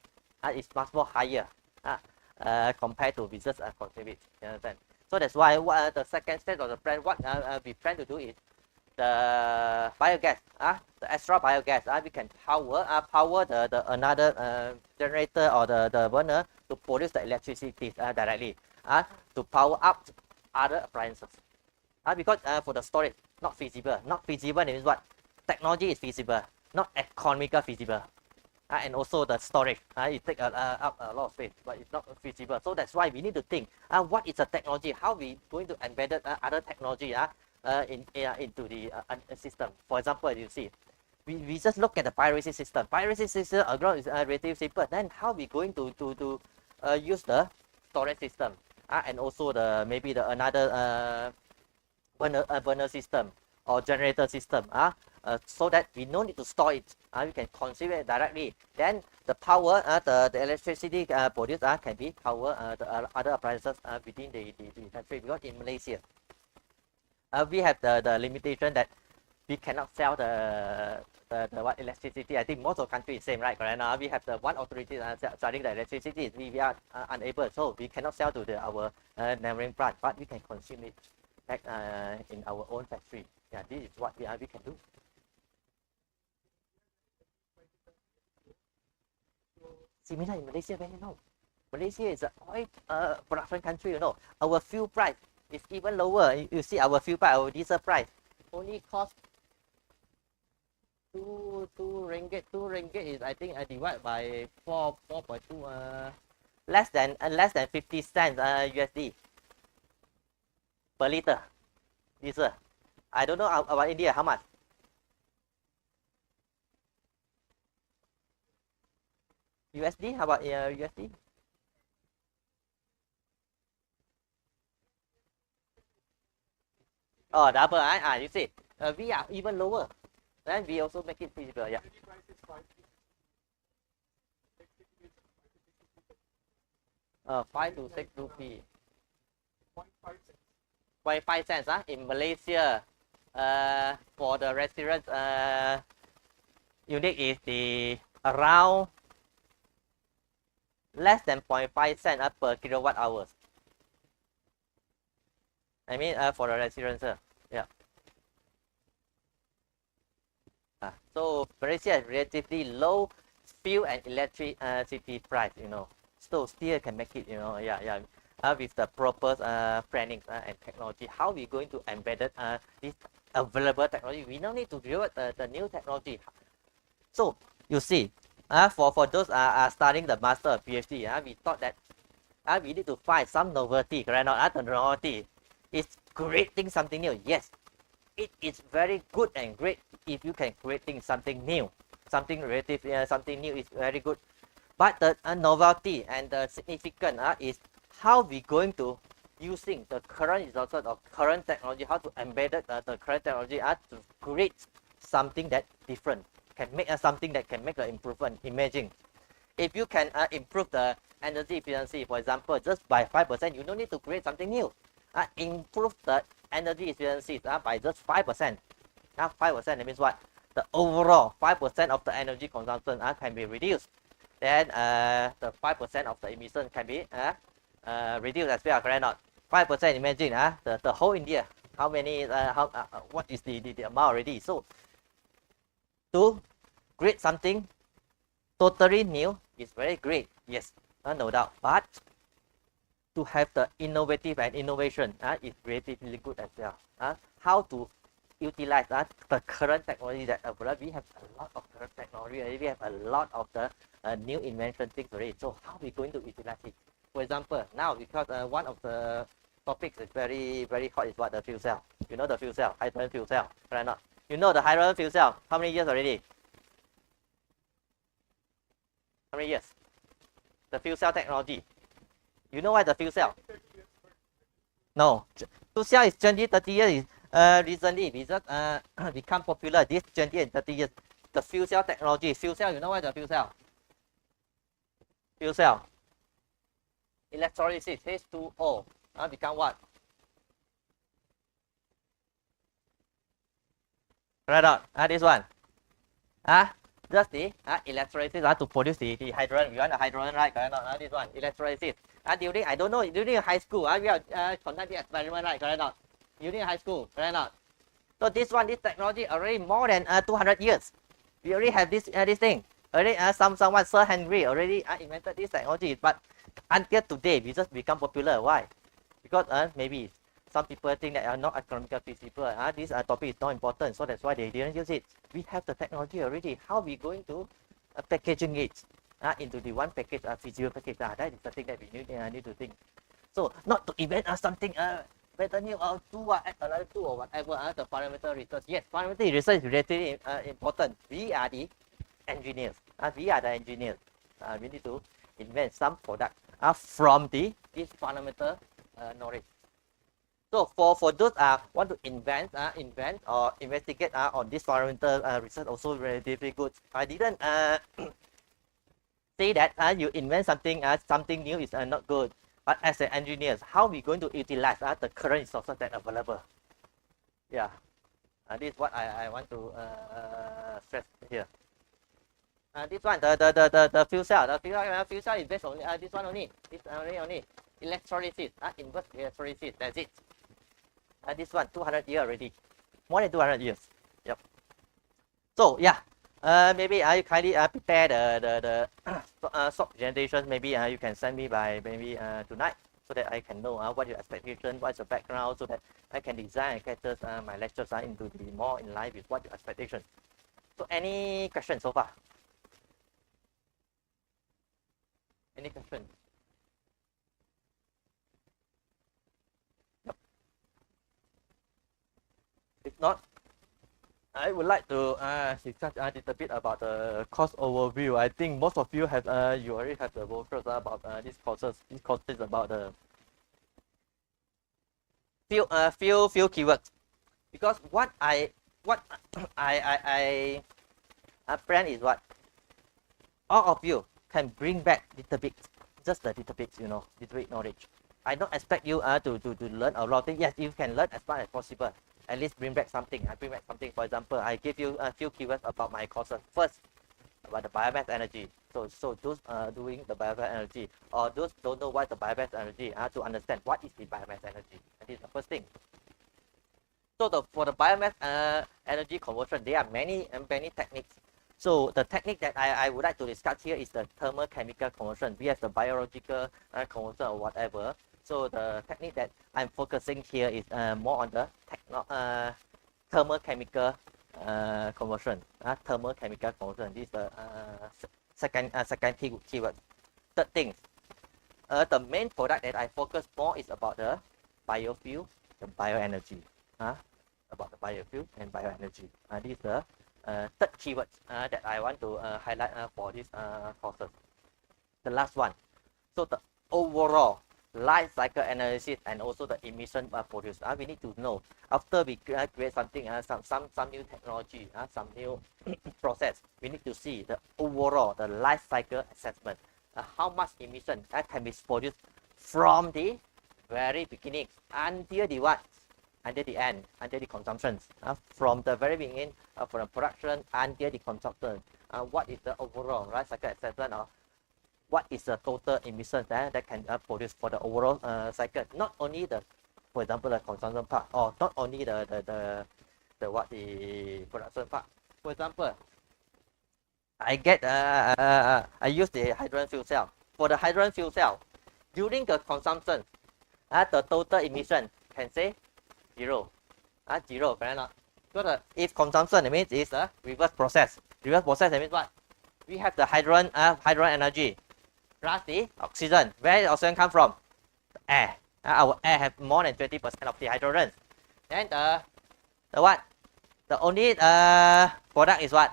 is much more higher compared to business contribute. You understand? So that's why the second stage of the plan, what we plan to do is the biogas, the extra biogas, we can power the another generator or the burner to produce the electricity directly, to power up other appliances. Because for the storage, not feasible. Not feasible means what? Technology is feasible, not economical feasible. And also the storage, it takes up a lot of space, but it's not feasible. So that's why we need to think, what is the technology? How we going to embed other technology into the system? For example, you see, we just look at the pyrolysis system. Pyrolysis system is relatively simple. Then how we going to use the storage system, and also the maybe the another burner system or generator system, so that we no need to store it. We can consume it directly. Then the power, the electricity produced can be power the other appliances within the country. Because in Malaysia, we have the limitation that we cannot sell the what electricity. I think most of the country is same, right? Correct. Now we have the one authority selling the electricity. We are unable, so we cannot sell to our neighboring plant, but we can consume it back in our own factory. Yeah, this is what we can do. Similar in Malaysia, very low. Malaysia is an oil production country, you know. Our fuel price is even lower. You see our fuel price, our diesel price only cost 2 ringgit. 2 ringgit is, I think, divided by 4.2, less than 50 cents USD per liter diesel. I don't know about India, how much? USD? How about USD? Oh, double. You see, we are even lower. Then we also make it feasible. Yeah. Five to 6 rupee. 0.5 cents. In Malaysia, for the restaurant unit is the around less than 0.5 cents per kilowatt hours. I mean, for the restaurants, yeah. So Malaysia has relatively low fuel and electricity price, you know. So still can make it, you know. Yeah. With the proper planning and technology, how we going to embed this available technology? We don't need to develop the new technology. So you see, for those studying the master or PhD, we thought that we need to find some novelty, correct? Not the novelty is creating something new. Yes, it is very good and great if you can creating something new, something relative, something new is very good. But the novelty and the significant is how we going to using the current resources of current technology, how to embed the current technology to create something that different, can make something that can make an improvement. Imagine if you can improve the energy efficiency, for example, just by 5%, you don't need to create something new. Improve the energy efficiency by just 5%. 5%, that means what? The overall 5% of the energy consumption can be reduced. Then the 5% of the emission can be reduced as well, correct? Not 5%. Imagine the whole India, how many? What is the amount already? So to create something totally new is very great. Yes, no doubt. But to have the innovative and innovation is relatively good as well. How to utilize the current technology that we have a lot of current technology. We have a lot of the new invention things already. So how are we going to utilize it? For example, now because one of the topics is very hot is what? The fuel cell. You know the fuel cell, hydrogen fuel cell, right? Not? You know the hydrogen fuel cell. How many years already? How many years? The fuel cell technology. You know what the fuel cell? No, fuel cell is 20-30 years. Recently, we just become popular. This 20 and 30 years. The fuel cell technology. Fuel cell. You know what the fuel cell? Fuel cell. Electrolysis. H2O. Become what? Right on. This one. Just the electrolysis to produce the hydrogen. We want the hydrogen, right? This one, electrolysis. During, I don't know, during high school, we are conducting experiment, right? Correct or not? During high school, correct or not? So this technology already more than 200 years. We already have this thing. Already, someone, Sir Henry, already invented this technology. But until today, we just become popular. Why? Because maybe some people think that are not economical feasible. This topic is not important, so that's why they didn't use it. We have the technology already. How are we going to packaging it into the one package, feasible package? That is the thing that we need to think. So not to invent something better new or do add another tool or whatever. The fundamental research. Yes, fundamental research is relatively important. We are the engineers. We are the engineers. We need to invent some product from this fundamental knowledge. So for those want to invent or investigate on this fundamental research, also relatively good. I didn't say that you invent something new is not good. But as an engineers, how are we going to utilize the current resources that are available? Yeah, this is what I want to stress here. This one, the fuel cell, fuel cell is based on this one only. This only electrolysis, inverse electrolysis. That's it. This one 200 years already, more than 200 years. Yep. So yeah, maybe you kindly prepare the short presentation. Maybe you can send me by maybe tonight, so that I can know what your expectation, what's your background, so that I can design and cater my lectures into the more in line with what your expectation. So any questions so far? Any questions? Yep. If not, I would like to discuss a little bit about the course overview. I think most of you have you already have the brochures about these courses. These courses about the few keywords. Because what I plan is what all of you can bring back little bit, just a little bit, little bit knowledge. I don't expect you to learn a lot of things. Yes, you can learn as much as possible. At least bring back something. I bring back something. For example, I give you a few keywords about my courses. First, about the biomass energy. So those doing the biomass energy, or those don't know what the biomass energy, to understand what is the biomass energy. That is the first thing. So for the biomass energy conversion, there are many techniques. So the technique that I would like to discuss here is the thermochemical conversion. We have the biological conversion or whatever. So the technique that I'm focusing here is more on the thermochemical conversion. Thermochemical conversion. This is the second keyword. Third thing, the main product that I focus more is about the biofuel, the bioenergy. About the biofuel and bioenergy. This is the third keyword that I want to highlight for this courses. The last one. So the overall life cycle analysis and also the emission produced. We need to know after we create something, some new technology, some new process. We need to see the overall the life cycle assessment. How much emission can be produced from the very beginning until the what? Until the end, until the consumption. From the very beginning, from the production until the consumption. What is the overall life cycle assessment, or what is the total emissions that can produce for the overall cycle? Not only the, for example, the consumption part, or not only the production part. For example, I use the hydrogen fuel cell. For the hydrogen fuel cell, during the consumption, the total emission can say 0. 0, correct or not? So if consumption, it means it's a reverse process. Reverse process, that means what? We have the hydrogen energy plus the oxygen. Where does oxygen come from? The air. Our air have more than 20% of the hydrogen. Then the what? The only product is what?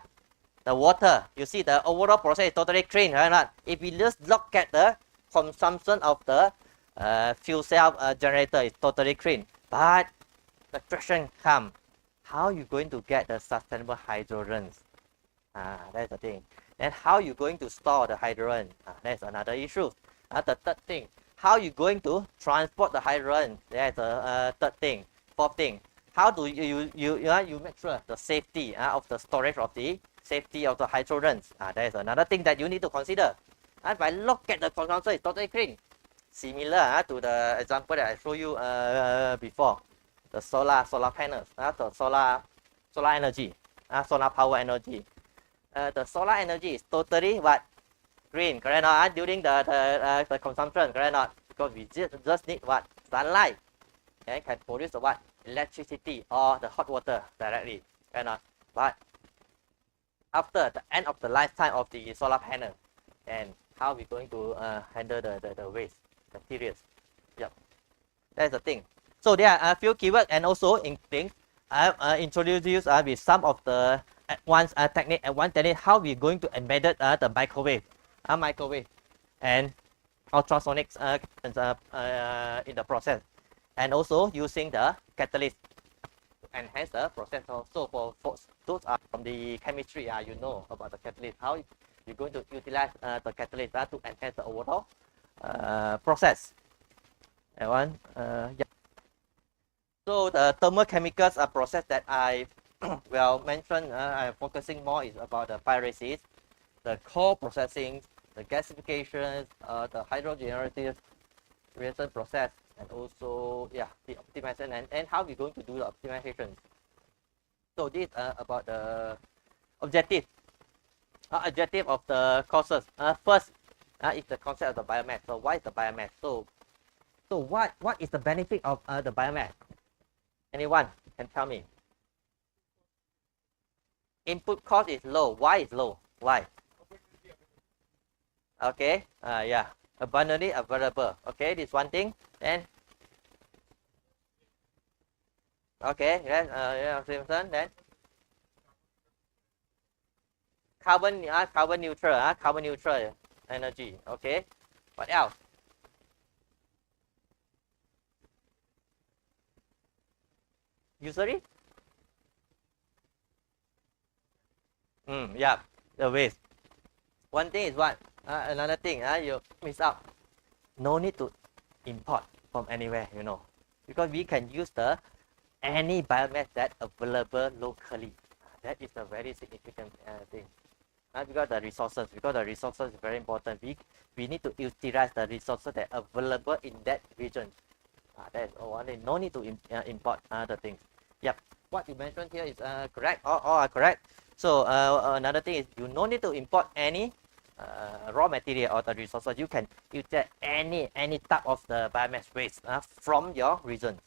The water. You see, the overall process is totally clean, right or not? If we just look at the consumption of the fuel cell generator, is totally clean. But the question comes, how are you going to get the sustainable hydrogen? That's the thing. And how are you going to store the hydrogen? That's another issue. The third thing, how are you going to transport the hydrogen? That's the third thing. Fourth thing, how do you make sure the safety of the storage of the safety of the hydrogen? That is another thing that you need to consider. If I look at the consumption, it's totally clean. similar to the example that I showed you before, the solar panels, the solar energy, solar power energy. The solar energy is totally what? Green, correct or not? During the consumption, correct or not? Because we just need what? Sunlight. Okay, can produce the what? Electricity or the hot water directly, correct or not? But after the end of the lifetime of the solar panel, and how we going to handle the waste materials? Yep, that's the thing. So there are a few keywords, and also in things I introduce with some of the advanced technique how we're going to embed the microwave and ultrasonics in the process, and also using the catalyst to enhance the process. So for those are from the chemistry, you know about the catalyst, how you're going to utilize the catalyst to enhance the overall process. That one, yeah. So the thermochemicals process that I will mention, I'm focusing more is about the pyrolysis, the core processing, the gasification, the hydrogenated reaction process, and also the optimization and how we're going to do the optimization. So this about the objective of the courses. First is the concept of the biomass. So why is the biomass? So what is the benefit of the biomass? Anyone can tell me? Input cost is low. Why is low? Why? Okay. Yeah. Abundantly available. Okay. This one thing. And okay. Then then carbon neutral energy. Okay. What else? Usually? Yeah, the waste. One thing is what? Another thing you miss out. No need to import from anywhere, you know, because we can use any biomass that available locally. That is a very significant thing. Because the resources is very important. We need to utilize the resources that are available in that region. That's one thing. No need to import the things. Yep. What you mentioned here is correct. All are correct. So another thing is you no need to import any raw material or the resources. You can utilize any type of the biomass waste from your region.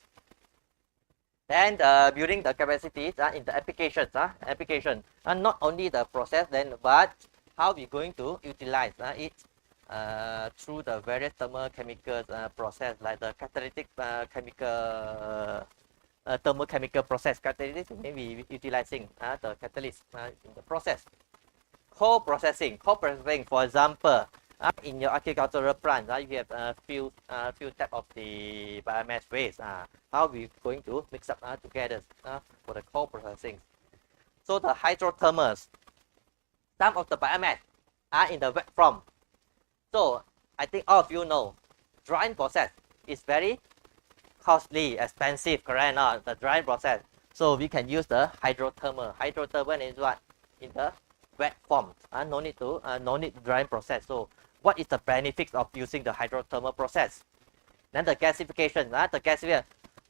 Then building the capacities in the applications. Not only the process, then but how we going to utilize it through the various thermochemical process, like the catalytic chemical thermochemical process. Catalyst maybe utilizing the catalyst in the process. Co-processing, for example, in your agricultural plant, you have a few type of the biomass waste. How we going to mix up together for the co-processing? So the hydrothermals, some of the biomass are in the wet form. So I think all of you know, drying process is very costly, expensive, correct? Not the drying process. So we can use the hydrothermal. Hydrothermal is what? In the wet form. No need drying process. So what is the benefits of using the hydrothermal process? Then the gasification.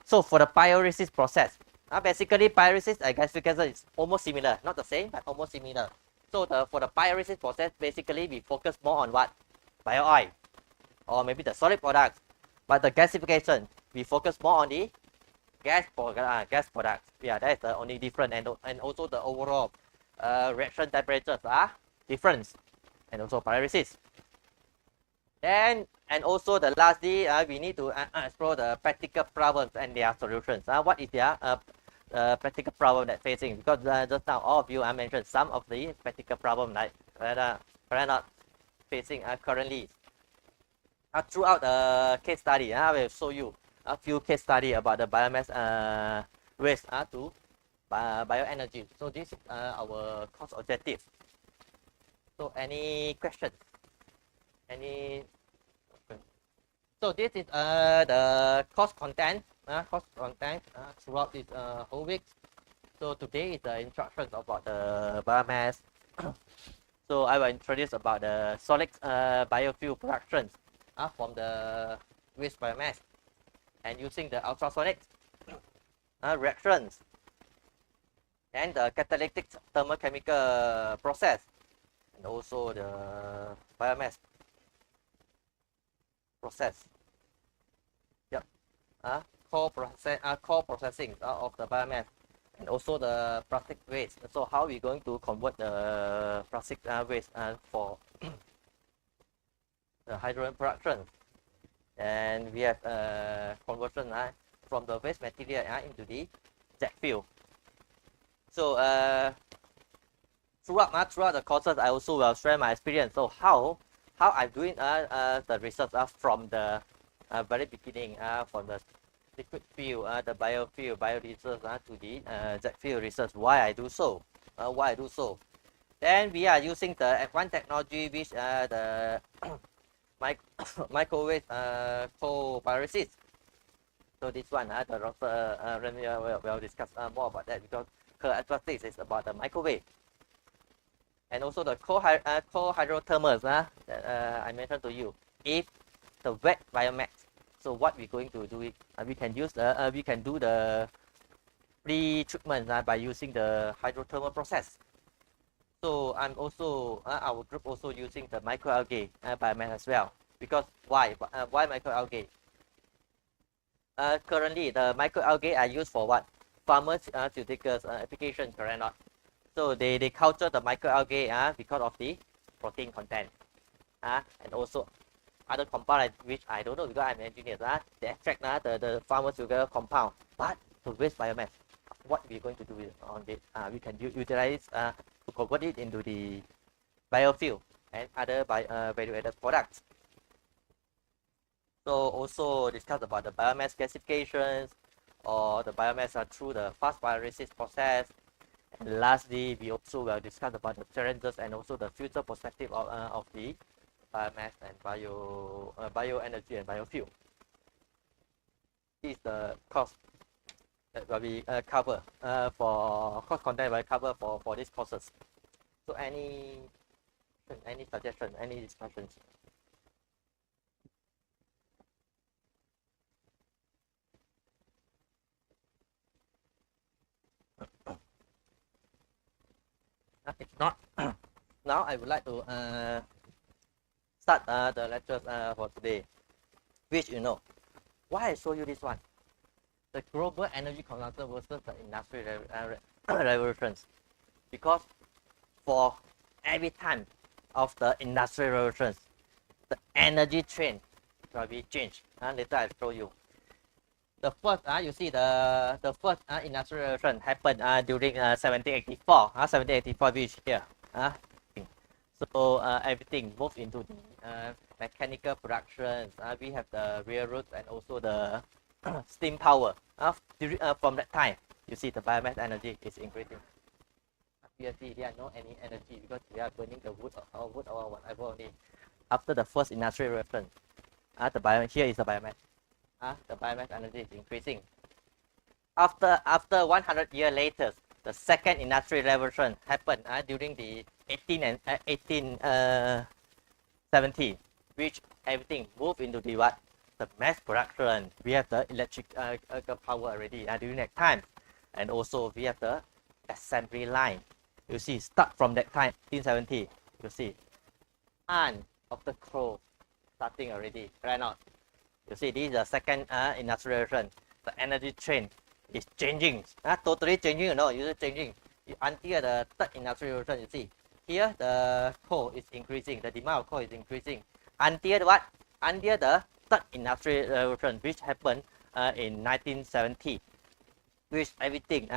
So for the pyrolysis process, basically pyrolysis and gasification is almost similar. Not the same, but almost similar. So for the pyrolysis process, basically we focus more on what? Bio oil, or maybe the solid products. But the gasification, we focus more on the gas products. Yeah, that's the only difference, and also the overall reaction temperatures are different, and also pyrolysis. Then and also the lastly, we need to explore the practical problems and their solutions. What is their practical problem that facing? Because just now all of you mentioned some of the practical problems like not facing currently. Throughout the case study, I will show you a few case study about the biomass waste to bioenergy. So this is our course objective. So any questions? So this is the course content. Throughout this whole week. So today is the instructions about the biomass. So I will introduce about the solid biofuel productions from the waste biomass and using the ultrasonic reactions and the catalytic thermochemical process and also the biomass process. Yep. Core processing of the biomass and also the plastic waste. So how are we going to convert the plastic waste for the hydrogen production? And we have conversion from the waste material into the jet fuel. So throughout the courses, I also will share my experience. So how I'm doing the research from the very beginning from the liquid fuel, the biofuel, biodiesel to the jet fuel research. Why I do so? Then we are using the advanced technology which the microwave co-pyrolysis. So this one, the Dr. Remy will discuss more about that because her expertise is about the microwave. And also the co-hydrothermals that I mentioned to you. If the wet biomass, so what we're going to do it, we can use we can do the pre-treatment by using the hydrothermal process. So I'm also our group also using the microalgae biomass as well. Because why microalgae? Currently the microalgae are used for what? Pharmaceuticals application, correct or not? So they culture the microalgae because of the protein content and also other compound which I don't know because I'm an engineer. They extract the pharmaceutical compound, but to waste biomass, what we're going to do on it? We can utilize to convert it into the biofuel and other value-added products. So also discuss about the biomass gasifications or the biomass through the fast pyrolysis process. And lastly, we also will discuss about the challenges and also the future perspective of the biomass and bioenergy and biofuel. This is the cost that will be cover for cost content will cover for these courses. So any suggestion, any discussions? If not, now I would like to start the lectures for today, which why I show you this one, the global energy consumption versus the industrial revolutions, because for every time of the industrial revolutions, the energy trend will be changed. Later I'll show you. The first, you see the first industrial revolution happened during 1784. 1784 which here. So everything moved into the mechanical productions. We have the railroads and also the steam power. From that time, you see the biomass energy is increasing. Obviously, there are no any energy because we are burning the wood or whatever only. After the first industrial revolution, here is the biomass. The biomass energy is increasing. After 100 years later, the second industrial revolution happened during the 1870, which everything moved into the what? The mass production. We have the electric power already during that time, and also we have the assembly line. You see, start from that time, 1870. You see, and of the crow starting already, right now. You see, this is the second industrial revolution. The energy trend is changing, totally changing. It's changing until the third industrial revolution. You see, here the coal is increasing, the demand of coal is increasing until what? Until the third industrial revolution, which happened in 1970, which everything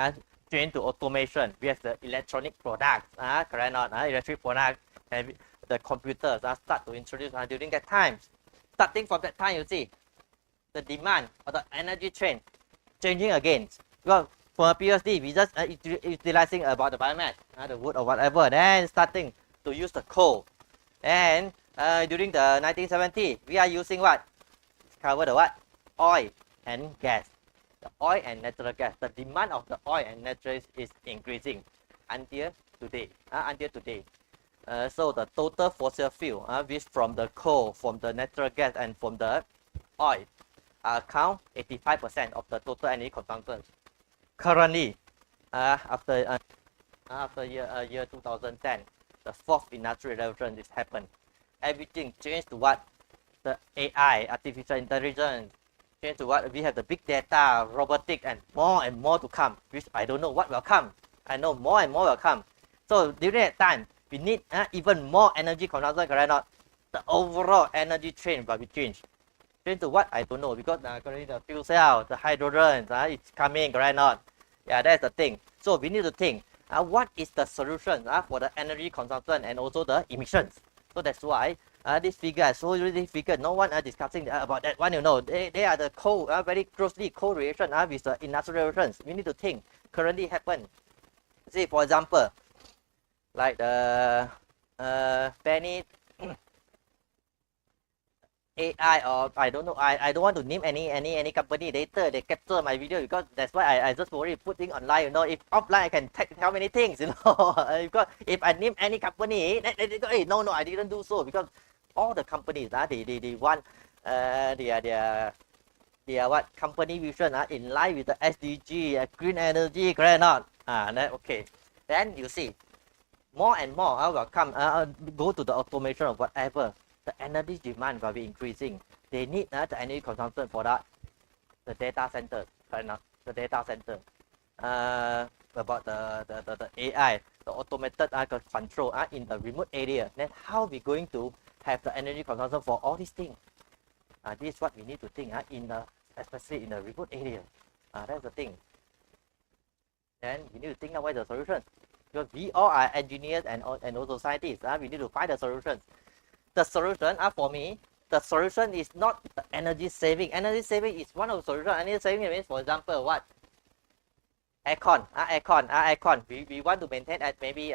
changed to automation. We have the electronic products, correct or not? Electric products, and the computers start to introduce during that time. Starting from that time, you see, the demand or the energy trend changing again. Well, for previously, we just utilizing about the biomass, the wood or whatever. Then starting to use the coal. And during the 1970, we are using what? Cover the what? Oil and gas. The oil and natural gas. The demand of the oil and natural gas is increasing until today. So the total fossil fuel, which from the coal, from the natural gas, and from the oil, account 85% of the total energy consumption. Currently, after year 2010, the fourth industrial revolution is happened. Everything changed to what? The AI, artificial intelligence, changed to what? We have the big data, robotic, and more to come, which I don't know what will come. I know more and more will come. So during that time, we need even more energy consumption, correct or not? The overall energy train will be changed. Change to what? I don't know, because currently the fuel cell, the hydrogen, it's coming, correct or not? Yeah, that's the thing. So we need to think, what is the solution for the energy consumption and also the emissions? So that's why this figure, I show you this figure. No one discussing about that one. You know, they are the very closely correlation with the industrial revolutions. We need to think currently happen. See, for example, like the Penny AI, or I don't know, I don't want to name any company later. They capture my video, because that's why I just worry putting online. You know, if offline I can tell many things. You know, because if I name any company, they go, hey, no, I didn't do so, because all the companies they want their what company vision in line with the SDG, green energy, correct or not? Okay. Then you see, more and more will come go to the automation of whatever. The energy demand will be increasing. They need the energy consumption for that. The data center, correct enough? The data center. About the AI, the automated control in the remote area. Then how we going to have the energy consumption for all these things? This is what we need to think especially in the remote area. That's the thing. Then we need to think what is the solution. Because we all are engineers and also scientists. We need to find the solutions. The solution for me, the solution is not the energy saving. Energy saving is one of the solutions. Energy saving means, for example, what? Aircon. Aircon. We want to maintain at maybe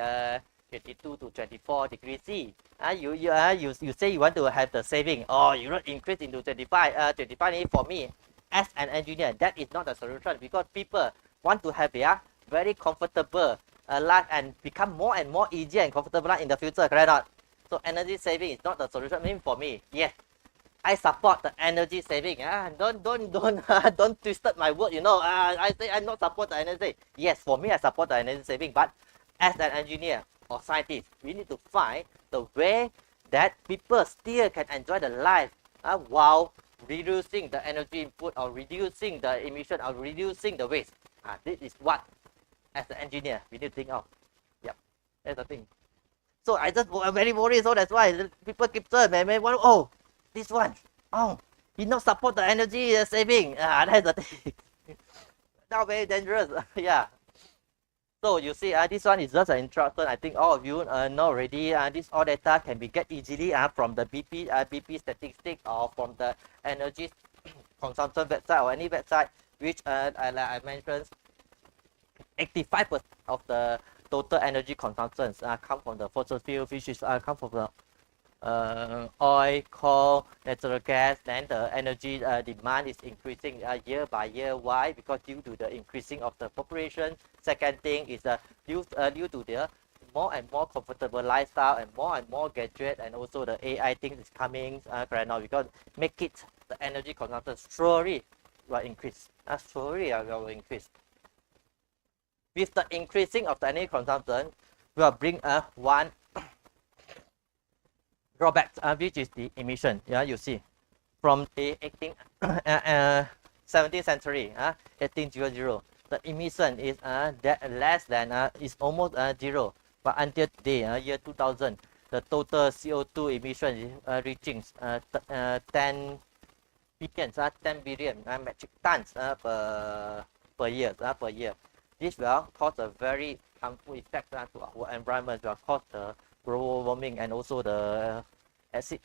22 to 24 degrees C. You say you want to have the saving, or you not increase into 25. 25 for me, as an engineer, that is not the solution, because people want to have their very comfortable life and become more and more easier and comfortable in the future, correct or not? So energy saving is not the solution. I mean, for me, yes, I support the energy saving. Don't twist my word. You know, I say I not support the energy. Yes, for me, I support the energy saving. But as an engineer or scientist, we need to find the way that people still can enjoy the life while reducing the energy input, or reducing the emission, or reducing the waste. This is what, as an engineer, we need to think of. Yep, that's the thing. So I just very worried. So that's why people keep saying, oh, this one, oh, he not support the energy saving. That's the thing. Now very dangerous. Yeah. So you see, this one is just an introduction. I think all of you know already. This all data can be get easily from the BP statistic, or from the energy consumption website, or any website, which like I mentioned, 85% of the total energy consumptions come from the fossil fuel, which is come from the oil, coal, natural gas. Then the energy demand is increasing year by year. Why? Because due to the increasing of the population. Second thing is due to the more and more comfortable lifestyle, and more gadget, and also the AI things is coming right now, because make it the energy consumption slowly will increase. Slowly will increase. With the increasing of the energy consumption, will bring one drawback, which is the emission. Yeah, you see, from the 17th century, 1800, the emission is less than is almost zero. But until today, year 2000, the total CO2 emission is reaching 10 billion metric tons per year. This will cause a very harmful effect to our environment. Will cause the global warming, and also the acid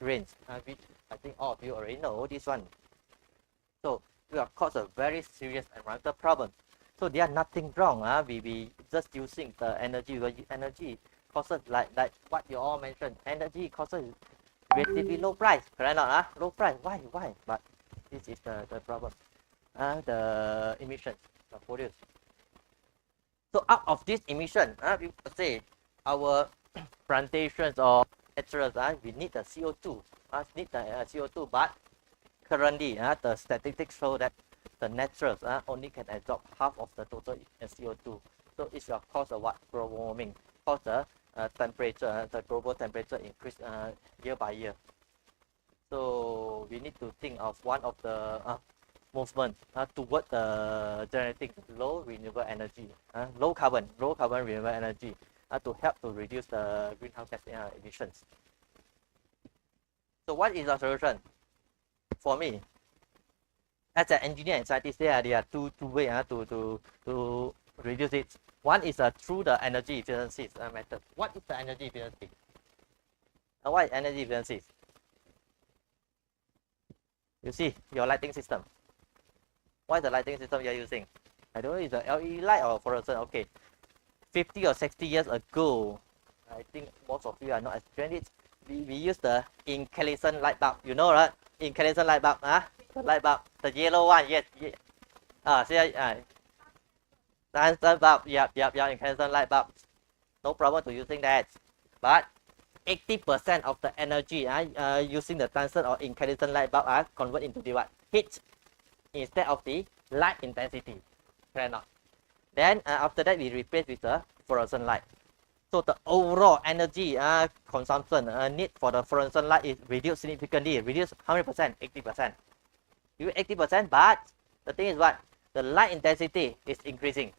rains, which I think all of you already know this one. So it will cause a very serious environmental problem. So there are nothing wrong. We just using the energy. Energy causes like what you all mentioned. Energy causes relatively low price. Correct or not? Low price. Why? But this is the problem. The emissions produced. So out of this emission, we say our plantations or etc. We need the CO2. Need the CO2, but currently the statistics show that the naturals only can absorb half of the total CO2. So it's of course what global warming, cause the temperature, the global temperature increase year by year. So we need to think of one of the movement toward the generating low renewable energy, low carbon renewable energy to help to reduce the greenhouse gas emissions. So what is the solution? For me, as an engineer and scientist, there are two ways to reduce it. One is through the energy efficiency method. What is the energy efficiency? What is energy efficiency? You see your lighting system. What is the lighting system you are using? I don't know, is it LED light or fluorescent? Okay. 50 or 60 years ago, I think most of you are not experienced. We use the incandescent light bulb. You know, right? Incandescent light bulb. The light bulb, the yellow one. Yes. See, tungsten bulb. Yep. Incandescent light bulb. No problem to using that. But 80% of the energy using the tungsten or incandescent light bulb convert into the what? Heat instead of the light intensity. Correct not? Then after that we replace with the fluorescent light. So the overall energy consumption need for the fluorescent light is reduced significantly. Reduced how many percent? 80%. You 80%, but the thing is what? The light intensity is increasing.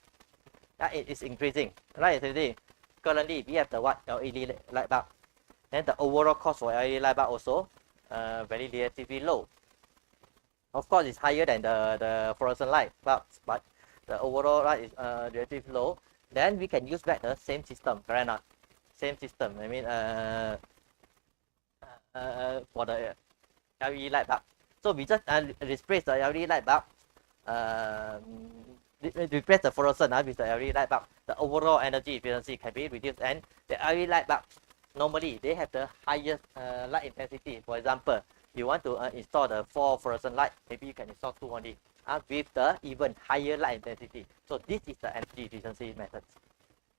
It is increasing. Light intensity. Currently we have the what? LED light bulb. Then the overall cost for LED light bulb also very relatively low. Of course, it's higher than the fluorescent light bulbs, but the overall light is relatively low. Then we can use back the same system, correct not? Same system. I mean, for the LED light bulb. So we just replace the LED light bulb, replace the fluorescent with the LED light bulb. The overall energy efficiency can be reduced, and the LED light bulbs normally they have the highest light intensity. For example, you want to install the 4 fluorescent light, maybe you can install 2 only with the even higher light intensity. So this is the energy efficiency method.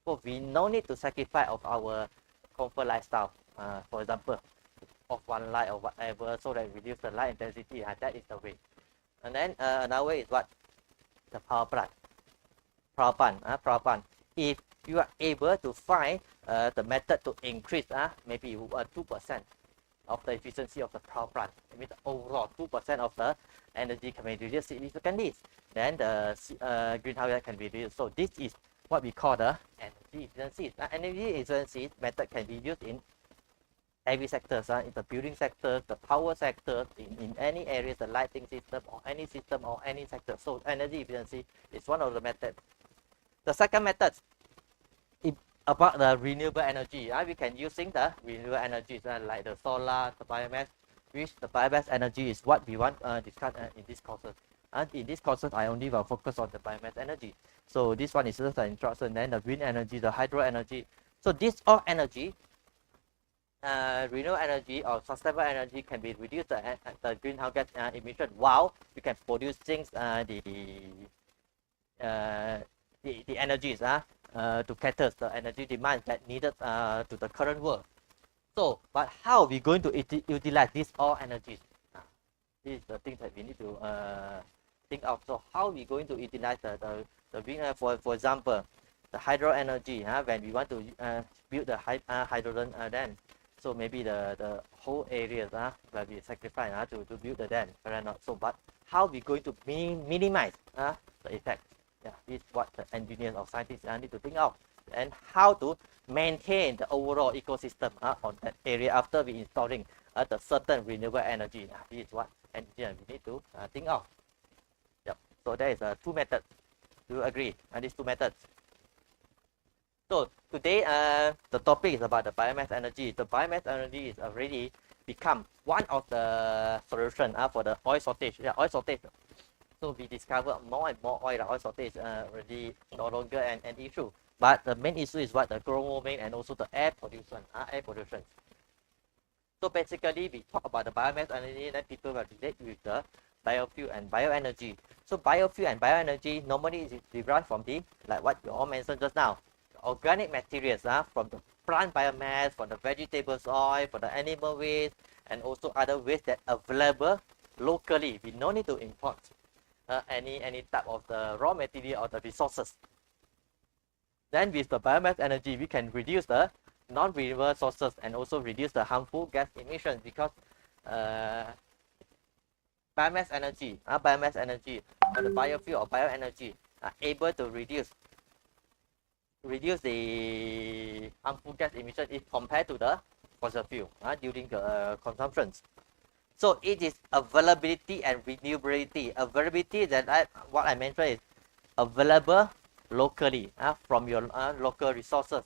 So we no need to sacrifice of our comfort lifestyle. For example, off one light or whatever, so that reduce the light intensity. That is the way. And then another way is what? The power plant. Power plant. If you are able to find the method to increase maybe 2% of the efficiency of the power plant, I mean the overall 2% of the energy can be reduced significantly, then the greenhouse gas can be reduced. So this is what we call the energy efficiency. Energy efficiency method can be used in every sector, in the building sector, the power sector, in any areas, the lighting system or any sector. So energy efficiency is one of the methods. The second method is about the renewable energy. We can using the renewable energies like the solar, the biomass, which the biomass energy is what we want to discuss in this courses. And in this courses, I only will focus on the biomass energy. So this one is just an introduction. Then the wind energy, the hydro energy. So this all energy, renewable energy or sustainable energy can be reduced the greenhouse gas emission while you can produce things the energies to cater the energy demands that needed to the current world. So, but how are we going to utilize these all energies? This is the thing that we need to think of. So, how are we going to utilize the wind? For example, the hydro energy. When we want to build the hydrogen dam, so maybe the whole areas will be sacrificed to build the dam. So, but how are we going to minimize the effect? This is what the engineers or scientists need to think of, and how to maintain the overall ecosystem on that area after we installing the certain renewable energy. This is what engineers we need to think of. Yep. So there is 2 methods. Do you agree on these 2 methods? So today the topic is about the biomass energy. The biomass energy is already become one of the solution for the oil shortage. Oil shortage. So we discover more and more oil shortage already no longer an issue. But the main issue is what? The global warming and also the air pollution. So basically we talk about the biomass energy, then people will relate with the biofuel and bioenergy. So biofuel and bioenergy normally is derived from the, like what you all mentioned just now, organic materials from the plant biomass, from the vegetables oil, from the animal waste, and also other waste that available locally. We no need to import any type of the raw material or the resources. Then with the biomass energy, we can reduce the non-renewable sources and also reduce the harmful gas emissions, because biomass energy or the biofuel or bioenergy are able to reduce the harmful gas emission if compared to the fossil fuel during the consumptions. So it is availability and renewability. Availability, that what I mentioned, is available locally from your local resources.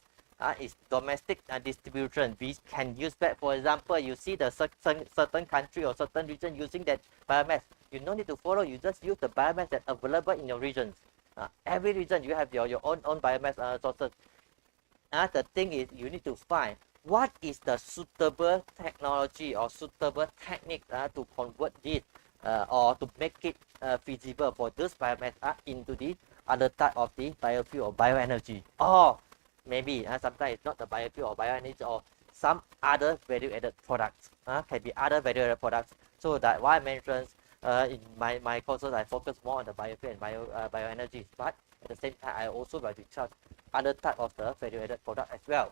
Is domestic distribution. We can use that. For example, you see the certain country or certain region using that biomass. You no need to follow. You just use the biomass that's available in your regions. Every region you have your own biomass sources. The thing is, you need to find what is the suitable technology or suitable technique to convert this or to make it feasible for this biomass into the other type of the biofuel or bioenergy. Or maybe sometimes it's not the biofuel or bioenergy, or some other value-added products. Can be other value-added products. So that why I mentioned in my courses, I focus more on the biofuel and bioenergy. But at the same time, I also will discuss other type of the value-added product as well.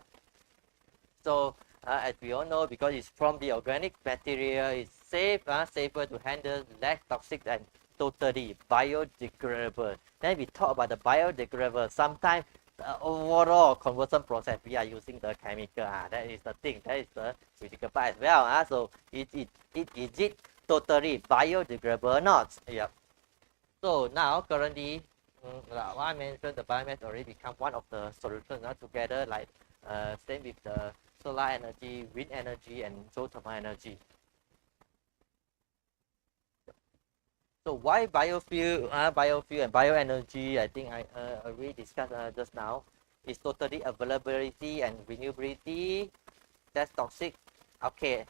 So as we all know, because it's from the organic material, it's safer to handle, less toxic, and totally biodegradable. Then we talk about the biodegradable. Sometimes the overall conversion process, we are using the chemical. That is the thing. That is the critical part as well. So is it totally biodegradable or not? Yeah. So now currently, like I mentioned, the biomass already become one of the solutions together, like same with the solar energy, wind energy, and geothermal energy. So why biofuel and bioenergy? I think I already discussed just now. It's totally availability and renewability. That's toxic. Okay.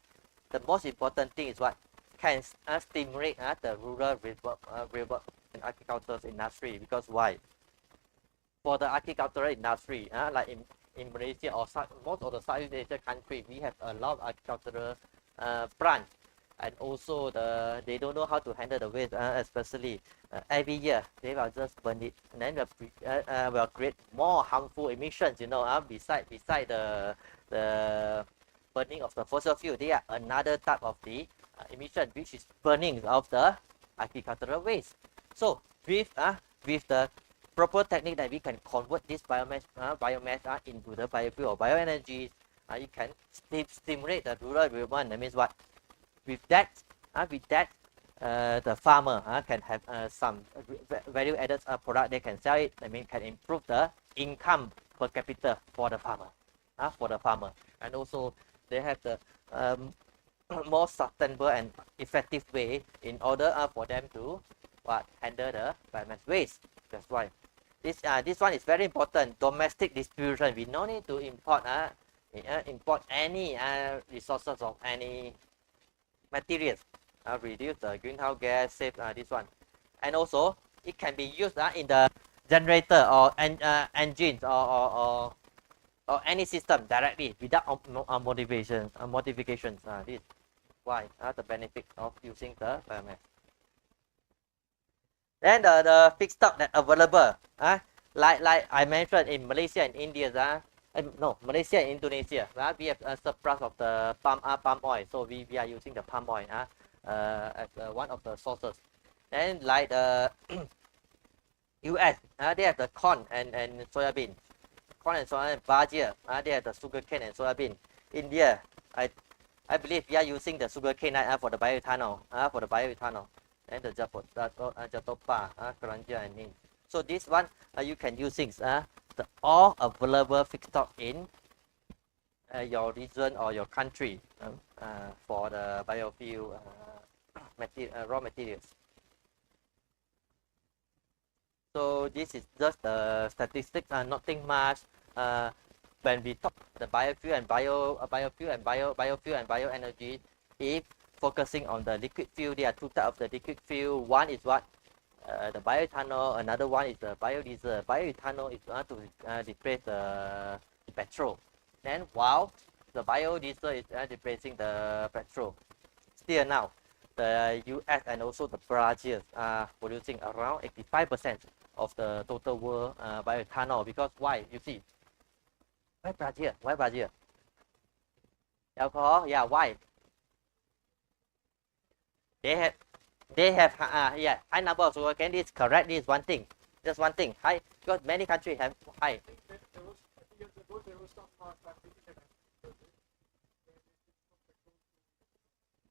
The most important thing is what can stimulate the rural rework and agricultural industry. Because why? For the agricultural industry, like in Malaysia or most of the Southeast Asia country, we have a lot of agricultural plant, and also they don't know how to handle the waste, especially every year they will just burn it, and then will create more harmful emissions. Beside the burning of the fossil fuel, there are another type of the emission, which is burning of the agricultural waste. So with the proper technique that we can convert this biomass into the biofuel or bioenergy, you can stimulate the rural development. That means what? With that, the farmer can have some value-added product. They can sell it. I mean, can improve the income per capita for the farmer, and also they have the more sustainable and effective way in order for them to handle the biomass waste. That's why this one is very important. Domestic distribution. We no need to import any resources of any materials. Reduce the greenhouse gas. Save this one, and also it can be used in the generator or engines or any system directly without modifications. This is why the benefit of using the biomass. Then the feedstock that available, like I mentioned, in Malaysia and India, Malaysia and Indonesia, we have a surplus of the palm oil, so we are using the palm oil as one of the sources. And like the US, they have the corn and soybean. Corn and soybean. Brazil, they have the sugarcane and soybean. India, I believe we are using the sugarcane for the bioethanol. And the Jatopa, Karanja, and Nin. So this one you can use the all available feedstock in your region or your country for the biofuel raw materials. So this is just the statistics, nothing much. When we talk the biofuel and bioenergy, if focusing on the liquid fuel, there are two types of the liquid fuel. One is what? The bioethanol. Another one is the biodiesel. Bioethanol is to replace the petrol. Then while the biodiesel is replacing the petrol. Still now, the US and also the Brazil are producing around 85% of the total world bioethanol. Because why? You see, why Brazil? Why Brazil? Alcohol? Yeah, why? They have yeah, high number of sugarcane. This is correct. This is one thing. Just one thing. High, because many countries have high.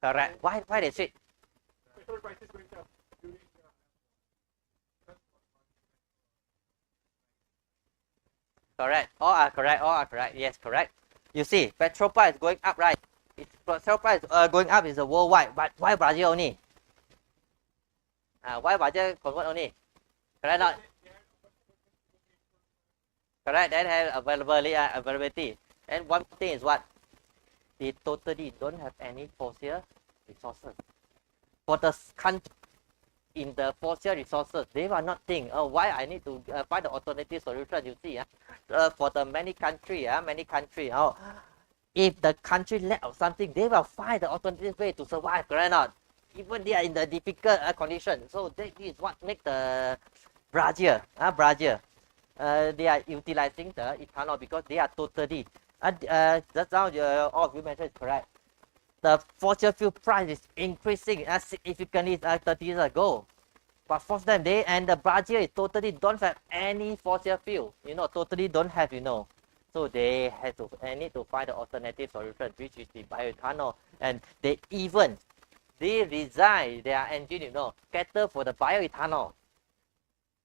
Correct. Why they switch? Correct. All are correct. All are correct. Yes, correct. You see, petrol price is going up, right? It's petrol price going up is a worldwide. But why Brazil only? Why Brazil convert only? Correct not? Correct. Then have availability. And one thing is what? They totally don't have any fossil resources. For the country in the fossil resources, they will not think, oh, why I need to find the alternative solution. You see, for the many country, oh, if the country lack of something, they will find the alternative way to survive. Correct not? Even they are in the difficult condition. So that is what make the Brazil, they are utilizing the ethanol because they are totally. Just now, all of you mentioned is correct. The fossil fuel price is increasing significantly 30 years ago. But for them, they and the Brazil totally don't have any fossil fuel. Totally don't have. So they have to need to find the alternative solution, which is the bioethanol. And they design their engine, cater for the bioethanol.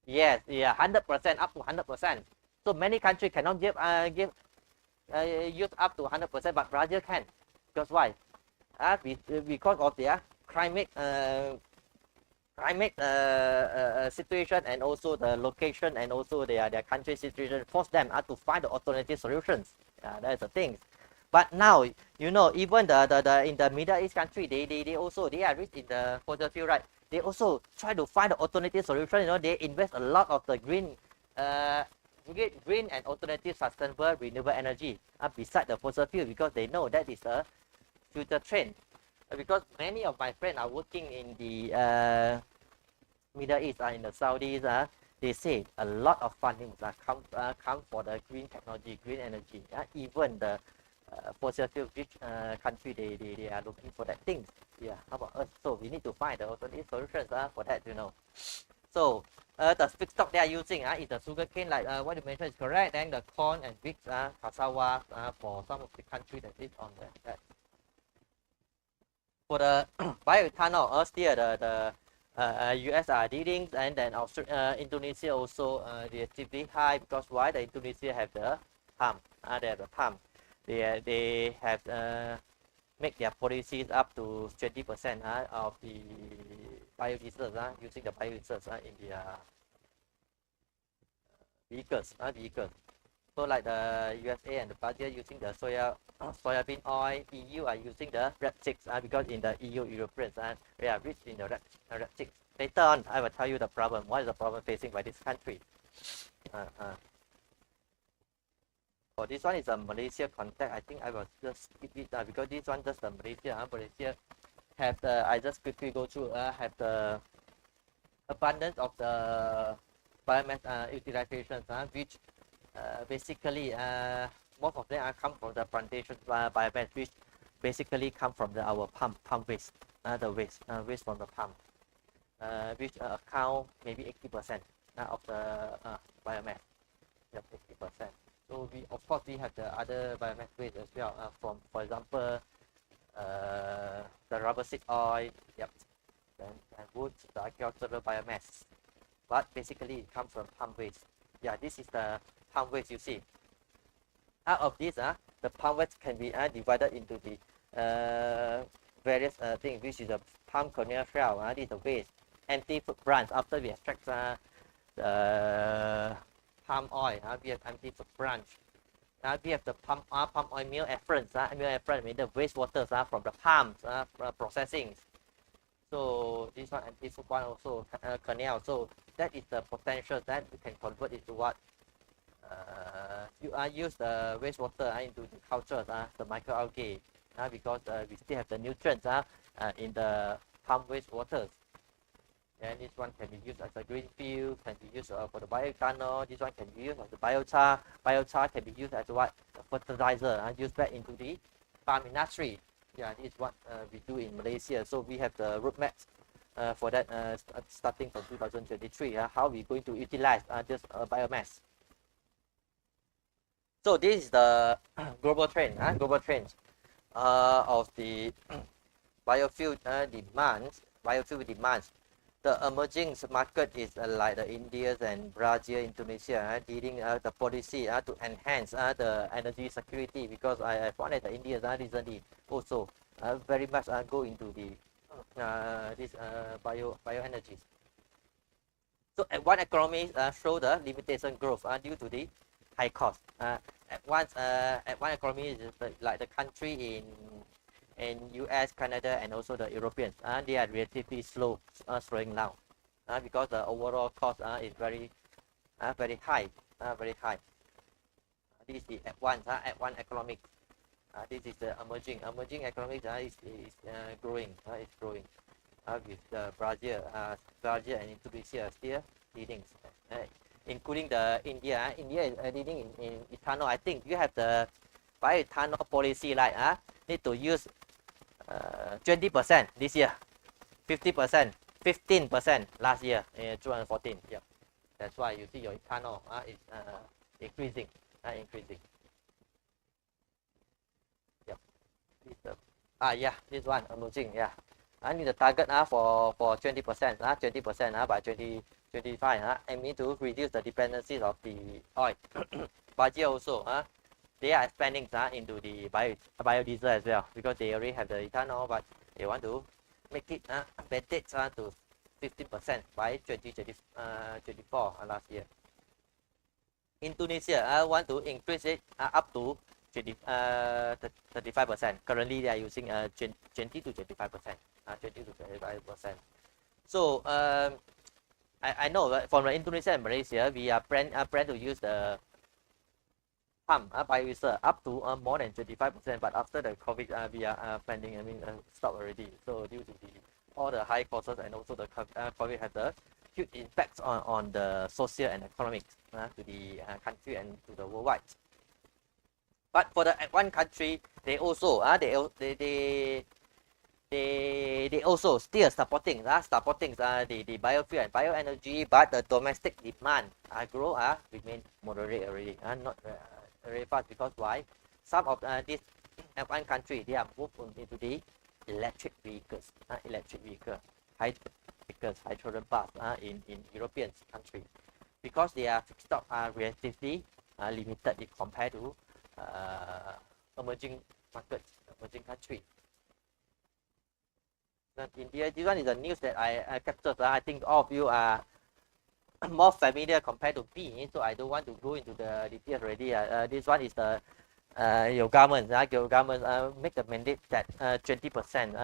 Yes, yeah, 100%, up to 100%. So many countries cannot use up to 100%, but Brazil can. Because why? Because of their climate situation and also the location and also their country situation force them to find the alternative solutions. That's the thing. But now, even the in the Middle East country, they also are rich in the fossil fuel, right? They also try to find the alternative solution. They invest a lot of the green and alternative sustainable renewable energy beside the fossil fuel because they know that is a future trend. Because many of my friends are working in the Middle East, in the Saudis, they say a lot of funding come for the green technology, green energy. Even the fossil fuel rich country, they are looking for that thing. Yeah, how about us? So we need to find the alternative solutions for that, So the feedstock they are using is the sugarcane, like what you mentioned is correct. Then the corn and wheat, cassava for some of the country that is on that. For the bioethanol, still the US are leading, and then Indonesia also relatively high because why? The Indonesia have the palm. They have the palm. They have make their policies up to 20% of the biodiesel using the biodiesel in their vehicles. So like the USA and the Brazil using the soybean oil, EU are using the rapeseed because in the EU Europeans they are rich in the rapeseed. Later on, I will tell you the problem. What is the problem facing by this country? For this one is a Malaysia context. I think I will just skip it because this one just the Malaysia. Malaysia have the, I just quickly go through, have the abundance of the biomass utilizations, which basically most of them come from the plantation biomass, which basically come from our palm waste, the waste from the palm, which account maybe 80% of the biomass. Yep, 80%. So of course we have the other biomass waste as well, from, for example, the rubber seed oil, yep, and wood, the agricultural biomass. But basically it comes from palm waste. Yeah, this is the palm waste you see. Out of this, the palm waste can be divided into the various things, which is the palm kernel shell. This is the waste. Empty fruit branch. After we extract the palm oil, we have empty fruit branch. We have the palm oil meal effluents. Meal effluent means the wastewater from the palms processing. So this one empty fruit one also kernel. So that is the potential that we can convert into what you use the wastewater into the cultures, the microalgae, because we still have the nutrients in the pump wastewater. And this one can be used as a green fuel, can be used for the bioethanol. This one can be used as a biochar. Biochar can be used as what fertilizer and used back into the farm industry. Yeah, this is what we do in Malaysia. So we have the roadmap for that starting from 2023. How we're going to utilize this biomass. So this is the global trend. Global trend of the biofuel demands. Biofuel demands. The emerging market is like the India and Brazil, Indonesia, leading the policy to enhance the energy security, because I found that the India recently also very much go into the this bioenergy. So at one economy show the limitation growth due to the high cost. At one economy is like the country in US, Canada, and also the Europeans. They are relatively slowing down because the overall cost is very high, very high. This is the at one economic. This is the emerging economics is growing. It's growing with Brazil and Indonesia still leading, including the India. India is leading in ethanol. I think you have the bioethanol policy like need to use 20% this year, 50%, 15% last year in 2014. Yeah, that's why you see your ethanol is increasing, increasing. Yep. Yeah, this one emerging. Yeah, I need the target for 20%, 20% by 2025. I mean to reduce the dependencies of the oil. Brazil also they are expanding into the biodiesel as well, because they already have the ethanol, but they want to make it mandate to 15% by 2024 last year. Indonesia want to increase it up to 35%. Currently, they are using 20 to 25%. 20 to 25%. So I know that from Indonesia and Malaysia, we are plan to use the pump biodiesel up to more than 25%. But after the COVID, we are planning. Stop already. So due to all the high costs and also the COVID had the huge impacts on the social and economic to the country and to the worldwide. But for the one country, they also they also still supporting the biofuel and bioenergy, but the domestic demand grow remain moderate already, not very fast, because why? Some of this one country, they are moved into the electric vehicles, hydrogen bus in European countries, because their feedstock are relatively limited compared to emerging markets, emerging countries. India, this one is the news that I captured. I think all of you are more familiar compared to me, so I don't want to go into the details already. This one is the your government make the mandate that 20%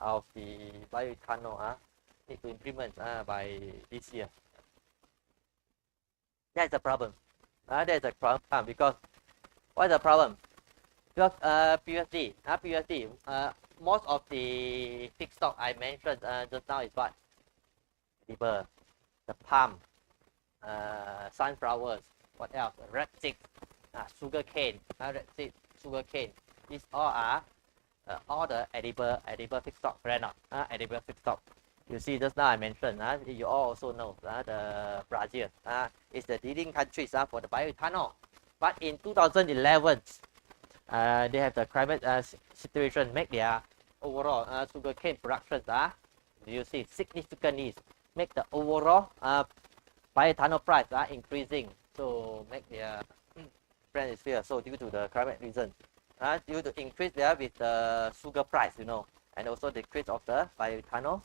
of the bioethanol need to implement by this year. That's the problem. That's the problem, because what's the problem? Because previously, most of the feedstock I mentioned just now is what? The palm, sunflowers, what else? Rapeseed, sugar cane, rapeseed, sugar cane. These all are all the edible feedstock, right? Edible feedstock. You see, just now I mentioned, you all also know the Brazil is the leading countries for the bioethanol. But in 2011, they have the climate situation make their overall sugarcane production, you see, significantly make the overall bioethanol price increasing. So make their brand is here. So due to the climate reason, due to increase there with the sugar price, and also decrease of the bioethanol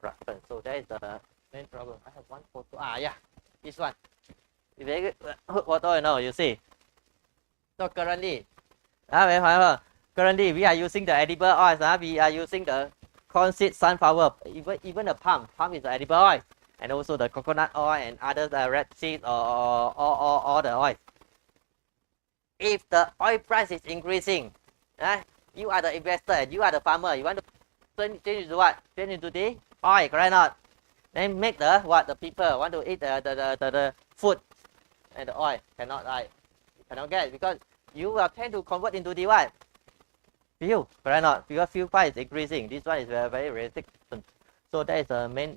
production. So that is the main problem. I have one photo. Yeah, this one. Very good photo, you see. So currently, currently we are using the edible oils. We are using the corn seed, sunflower, even the palm. Palm is the edible oil, and also the coconut oil and other rapeseed or all the oil. If the oil price is increasing, you are the investor, you are the farmer, you want to change into what? Change into the oil, correct or not? Then make the what? The people want to eat the food and the oil cannot, right? You cannot get, because you will tend to convert into the what? Fuel, correct or not? Because fuel price is increasing. This one is very, very realistic. So that is the main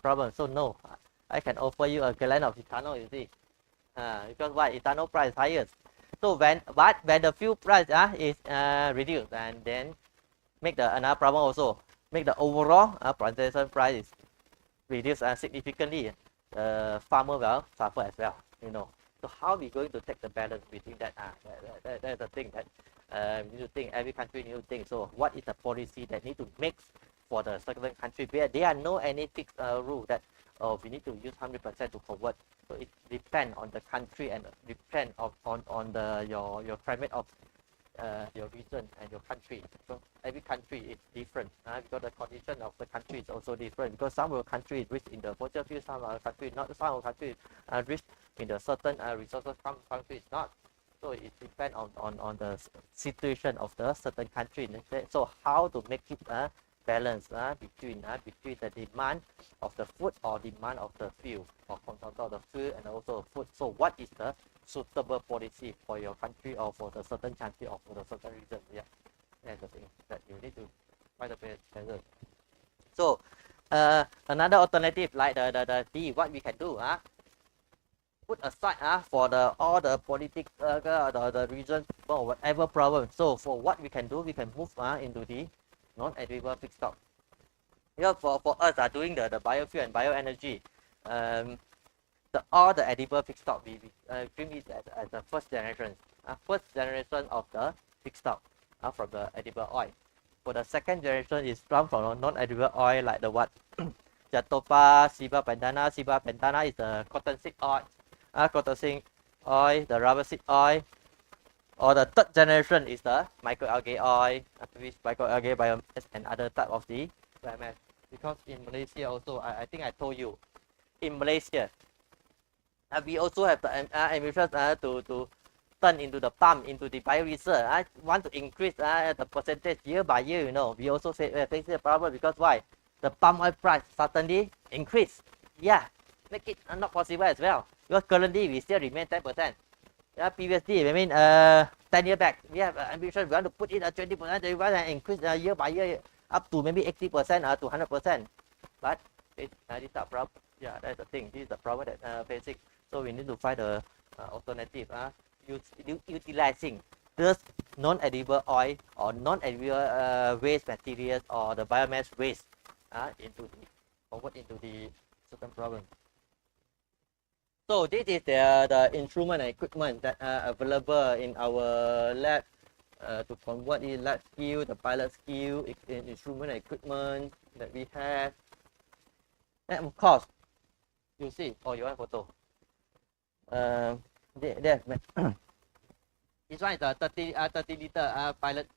problem. So no, I can offer you a gallon of ethanol, you see. Because why? Ethanol price is higher. So when the fuel price is reduced, and then make the another problem also, make the overall production price is reduced significantly. Farmer will suffer as well, you know. So how we going to take the balance between that? That's the thing that we need to think. Every country need to think. So what is the policy that need to make for the certain country where there are no any fixed rule that we need to use 100% to convert. So it depends on the country and depend on the your climate of your region and your country. So every country is different because the condition of the country is also different. Because some of the country is rich in the fossil fuel, some of the country not. Some of the country rich in the certain resources. Some country is not. So it depends on the situation of the certain country. So how to make it balance between the demand of the food or demand of the fuel, or consumption of the fuel and also food. So what is the suitable policy for your country or for the certain country or for the certain region? Yeah, that's the thing that you need to find the balance. So another alternative like the D, what we can do put aside for all the politics the region or whatever problem. So for what we can do, we can move into the non-edible feedstock. Because for us doing the biofuel and bioenergy, all the edible feedstock we treat it as the first generation of the feedstock from the edible oil. For the second generation is from non-edible oil like the what? Jatopa, Ciba pentana is the cotton seed oil, the rubber seed oil. Or the third generation is the microalgae oil, microalgae biomass, and other type of the biomass. Because in Malaysia also, I think I told you, in Malaysia, we also have the ambitions to turn into the palm into the biodiesel. I want to increase the percentage year by year. You know, we also facing a problem because why? The palm oil price suddenly increase. Yeah, make it not possible as well. Because currently we still remain 10%. Previously, I mean, 10 years back, we have ambition. We want to put in a 20%, and increase year by year up to maybe 80% to 100%. But this is a problem. Yeah, that's the thing. This is the problem that facing. So we need to find a alternative. Utilizing this non-edible oil or non-edible waste materials or the biomass waste into the certain problem. So this is the instrument and equipment that are available in our lab to convert the lab skill, the pilot skill, instrument and equipment that we have. And of course, you see, you want photo. This one is a 30 liter pilot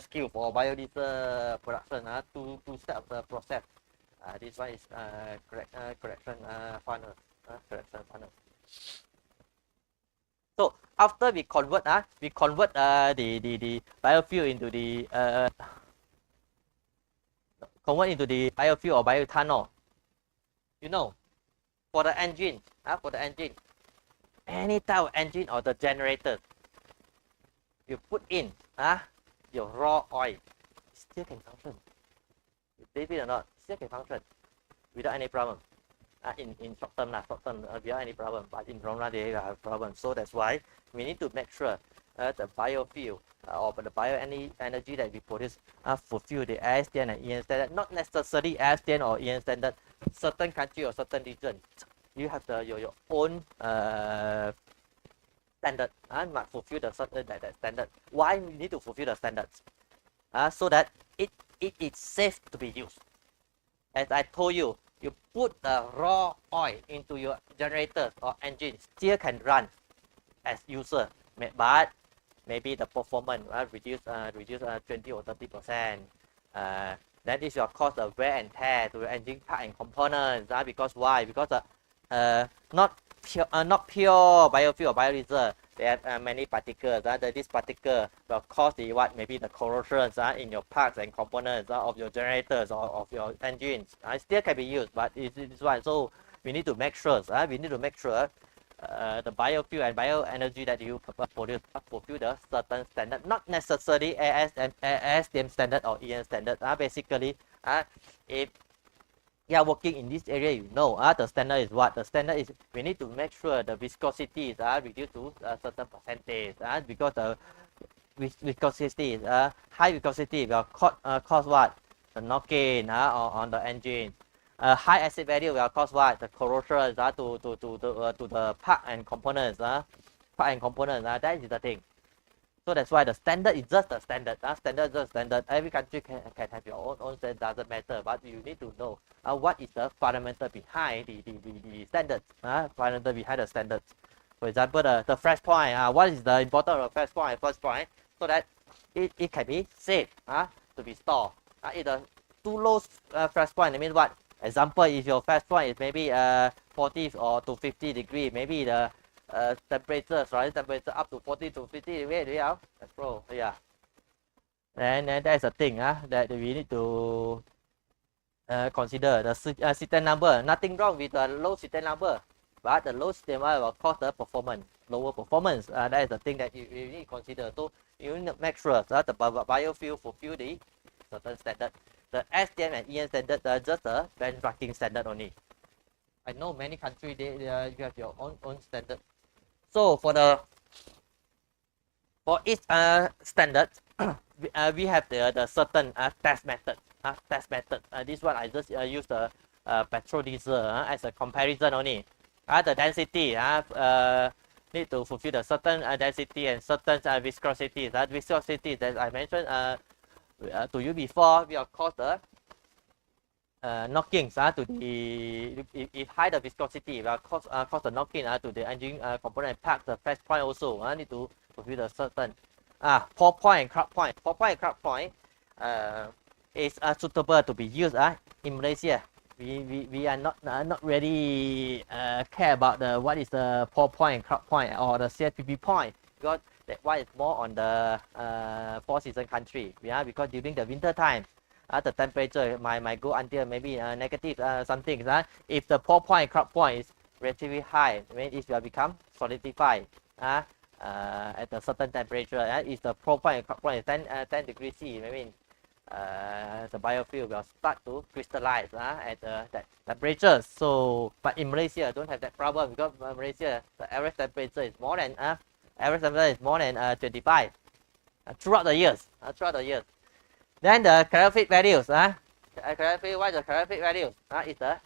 skill for biodiesel production. Two steps of the process. This one is correction funnel. So after we convert the biofuel into the biofuel or bioethanol. You know, for the engine, any type of engine or the generator, you put in your raw oil, still can function. You believe it or not, still can function without any problem. In short term, without any problem, but in long run they have problems. So that's why we need to make sure the biofuel or the bioenergy that we produce fulfill the ISTN and EN standard. Not necessarily ISTN or EN standard. Certain country or certain region, you have your own standard must fulfill the certain that standard. Why we need to fulfill the standards? So that it is safe to be used. As I told you, you put the raw oil into your generators or engine, still can run as user, but maybe the performance reduce 20 or 30%. That is your cause of wear and tear to the engine part and components. Because why? Because not not pure biofuel or biodiesel. They have many particles. This particle will cause the what? Maybe the corrosions in your parts and components of your generators or of your engines. Still can be used, but it's one. So we need to make sure. We need to make sure the biofuel and bioenergy that you produce fulfill the certain standard, not necessarily ASTM standard or EN standard. Basically, if you are working in this area, you know the standard is what? The standard is we need to make sure the viscosity is reduced to a certain percentage because the viscosity is high viscosity will cause what? The knock-in on the engine. High acid value will cause what? The corrosion to the part and components. That is the thing. So that's why the standard is just the standard. Standard is just standard. Every country can have your own standard, doesn't matter. But you need to know what is the fundamental behind the standards. Fundamental behind the standards. For example, the flash point. What is the importance of flash point? First point, so that it can be safe to be stored. If the too low flash point, I mean what? Example, if your flash point is maybe 40 or to 50 degree, maybe the temperature, temperature up to 40 to 50 degrees, yeah, yeah. And that's a thing that we need to consider. The Ceten number, nothing wrong with the low Ceten number, but the low Ceten number will cause the performance, lower performance. That is the thing that you need to consider. So you need to make sure that the biofuel fulfill the certain standard. The STM and EN standard are just a benchmarking standard only. I know many countries you have your own standard. So for each standard, we have the certain test method. This one I just use the petrol diesel as a comparison only. The density need to fulfill the certain density and certain viscosity. That viscosity that I mentioned to you before will cause the knockings to the if high the viscosity will cause the knocking to the engine component and parts. The flash point also need to fulfill the certain pour point and crop point. Pour point and crop point is suitable to be used in Malaysia. We are not really care about the what is the pour point and crop point or the CFPP point, because that one is more on the four season country. Because during the winter time the temperature might go until maybe negative something. If the pour point and crop point is relatively high, I mean it will become solidified at a certain temperature. If the pour point and crop point is 10 degrees C, I mean the biofuel will start to crystallize at that temperature. So, but in Malaysia, don't have that problem, because in Malaysia the average temperature is more than 25 throughout the years. Then the calorific values. What is the calorific values? Is the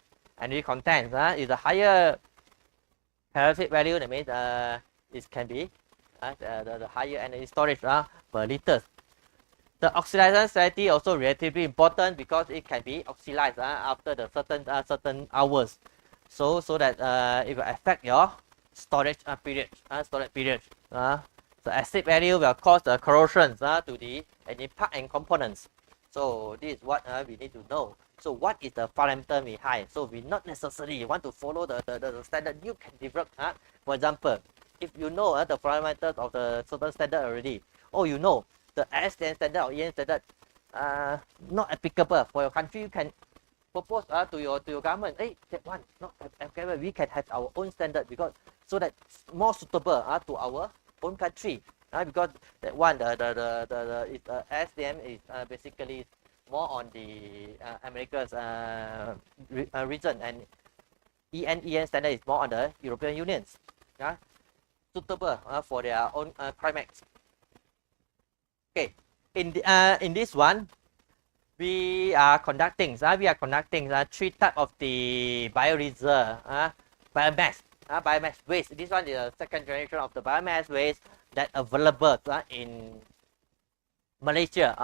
energy content. Is the higher calorific value, that means it can be the higher energy storage per liters. The oxidation stability also relatively important, because it can be oxidized after the certain hours. So that it will affect your storage period. The acid value will cause the corrosions to the engine part and components. So this is what we need to know. So what is the parameter behind? So we not necessarily want to follow the standard. You can develop. For example, if you know the parameters of the certain standard already, or you know the STM standard or EN standard not applicable for your country, you can propose to your government. Hey, that one not applicable. We can have our own standard, because so that more suitable to our own country. Because that one the STM is basically more on the America's region, and EN standard is more on the European Unions. Suitable for their own climates. Okay, in this one, we are conducting 3 types of the biodiesel, biomass waste. This one is the second generation of the biomass waste that available in Malaysia.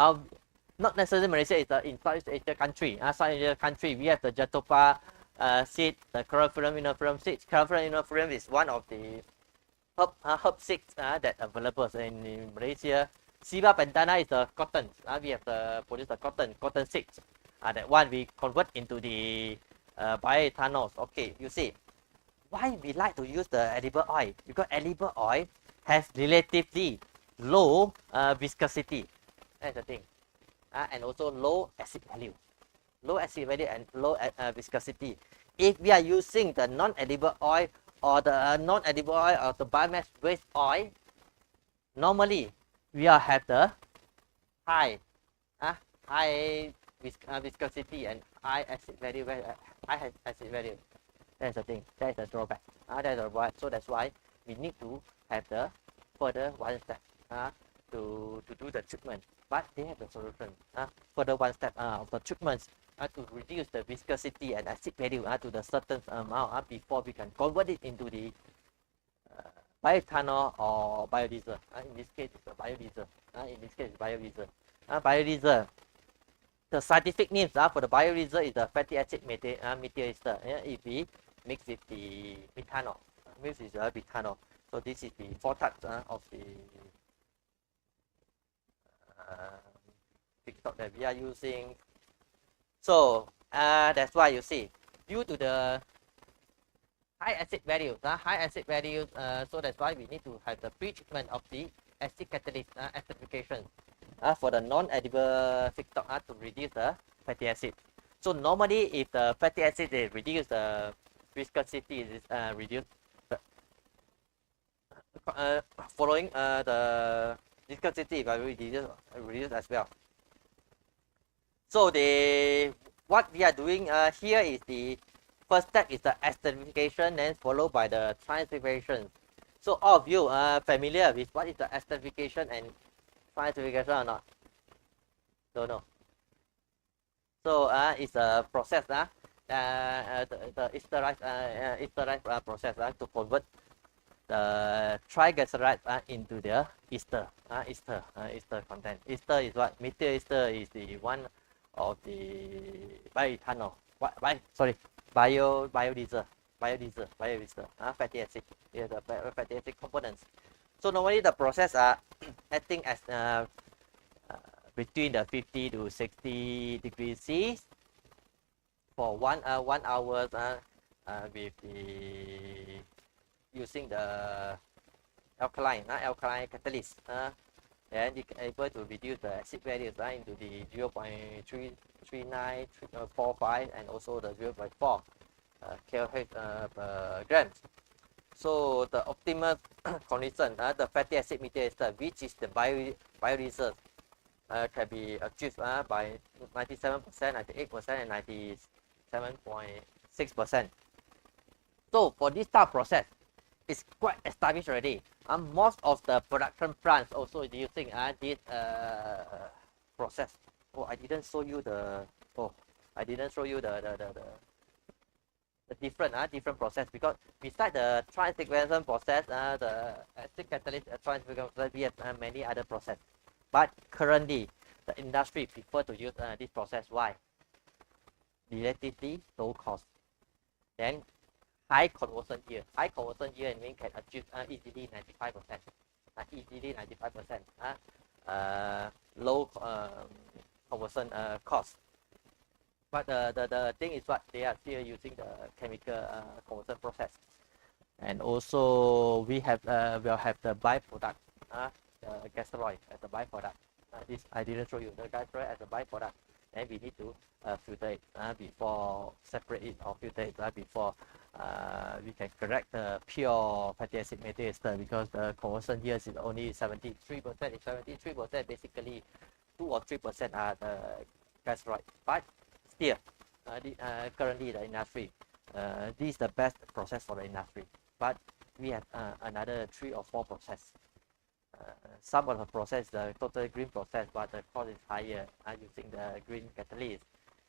Not necessarily Malaysia, it's in Southeast Asia country. Southeast Asia country, we have the Jatopa seed, the Carophylum uniform seeds. Carophylum uniform is one of the herb seeds that available in Malaysia. Ciba pentana is the cotton. We have produce the cotton seeds. That one we convert into the bioethanol. Okay, you see, why we like to use the edible oil? Because edible oil has relatively low viscosity. That's the thing. And also low acid value. Low acid value and low viscosity. If we are using the non-edible oil or the non-edible oil or the biomass waste oil, normally we will have the high high viscosity and high acid value. High acid value. That's the thing. That's the drawback. That's the drawback. So that's why we need to have the further one step to do the treatment. But they have the solution. Further one step of the treatments to reduce the viscosity and acid value to the certain amount before we can convert it into the bioethanol or biodiesel. In this case, it's a biodiesel. In this case, it's biodiesel. Biodiesel. The scientific names for the biodiesel is the fatty acid methyl ester. If we mix with the methanol, mix with methanol. So this is the four types of the feedstock that we are using. So that's why you see, due to the high acid values, so that's why we need to have the pre-treatment of the acid catalyst acidification for the non-edible feedstock to reduce the fatty acid. So normally, if the fatty acid is reduced, the viscosity is reduced. Following the viscosity will reduce as well. So what we are doing here is the first step is the acidification, then followed by the transformation. So all of you are familiar with what is the acidification and transformation or not? Don't know. So it's a process the esterized process to convert the triglycerides into the ester content. Ester is what? Methyl ester is the one of the bioethanol. Biodiesel, fatty acid. Yeah, the fatty acid components. So normally the process acting as between the 50 to 60 degrees C for 1 hour with the using the alkaline catalyst. And you can able to reduce the acid values into the 0.33945 and also the 0.4 kHz per grams. So the optimal condition, the fatty acid methyl ester, which is the biodiesel, can be achieved by 97%, 98%, and 97.6%. So for this type of process, it's quite established already. Most of the production plants also using this process. Oh, I didn't show you the different process, because besides the transformation process, the acid catalyst transformation process, we have many other process. But currently, the industry prefer to use this process. Why? Relatively low cost. Then high conversion yield. High conversion yield means can achieve easily 95%. Easily 95%. Low conversion cost. But the thing is what they are still using the chemical conversion process. And also we have will have the byproduct, the gas oil as a byproduct. This I didn't show you the gas oil as a byproduct. And we need to filter it before separate it or filter it before we can correct the pure fatty acid methyl ester, because the conversion here is only 73%. It's 73%, basically 2 or 3% are the gas oil. But still, currently the industry, this is the best process for the industry. But we have another 3 or 4 process. Some of the process, the total green process, but the cost is higher using the green catalyst.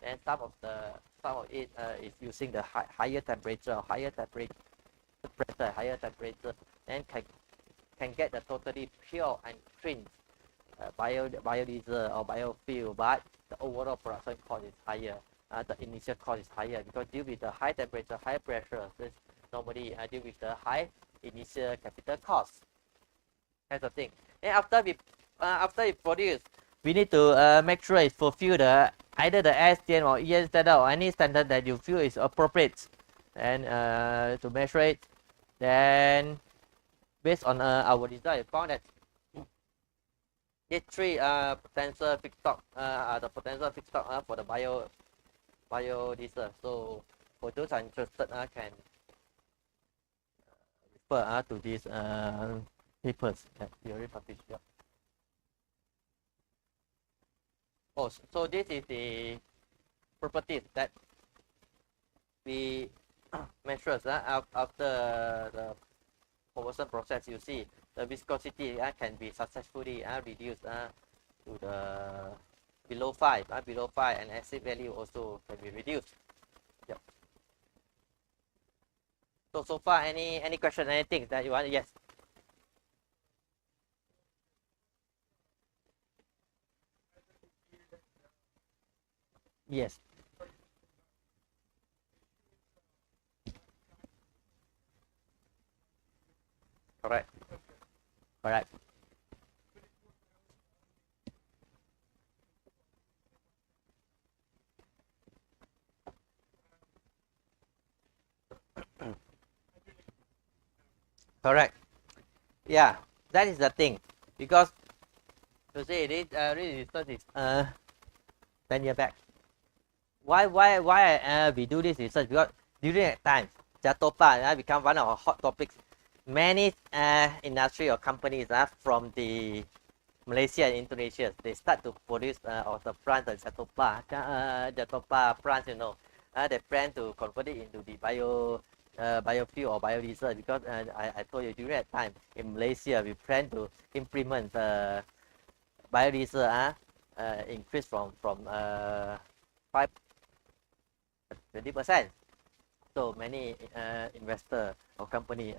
And some of it is using the higher temperature, and can get the totally pure and clean biodiesel or biofuel, but the overall production cost is higher. The initial cost is higher because due with the high temperature, high pressure, this normally due with the high initial capital cost. That's the thing. And after we produce, we need to make sure it fulfill either the SGN or EN standard or any standard that you feel is appropriate and to measure it. Then based on our result, we found that these three potential feedstock are the potential feedstock for the biodiesel. So for those are interested, can refer to these papers that we already published. Yeah. Oh, so this is the properties that we measure after the conversion process. You see the viscosity can be successfully reduced to the below 5, and acid value also can be reduced. Yep. So far, any question, anything that you want? Yes. Yes. Correct. Correct. Correct. Yeah, that is the thing, because to say this really research is 10 years back. Why we do this research? Because during that time, Jatopa become one of our hot topics. Many industry or companies from the Malaysia and Indonesia, they start to produce or the plant the Jatopa plants, you know. They plan to convert it into the biofuel or biodiesel, because I told you during that time in Malaysia we plan to implement biodiesel increase from 5 20%. So many investor or company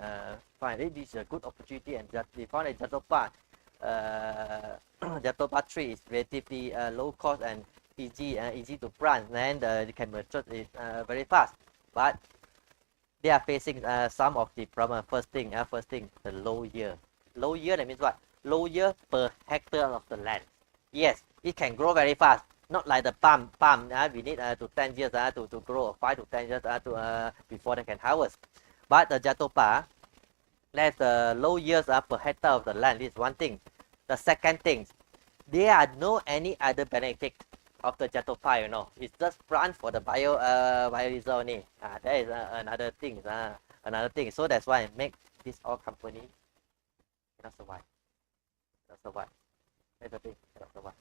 find this is a good opportunity, and that they found that Jatopa tree is relatively low cost and easy to plant, and they can mature it very fast. But they are facing some of the problem. First thing, the low yield. Low yield, that means what? Low yield per hectare of the land. Yes, it can grow very fast. Not like the palm. We need to 10 years to grow, 5 to 10 years before they can harvest. But the Jatopa, that's low yields per hectare of the land. This is one thing. The second thing, there are no any other benefit of the Jatopa, you know. It's just plant for the biodiesel only. That is another thing. Another thing. So that's why I make this all company cannot survive. Cannot survive. That's the thing. Cannot survive.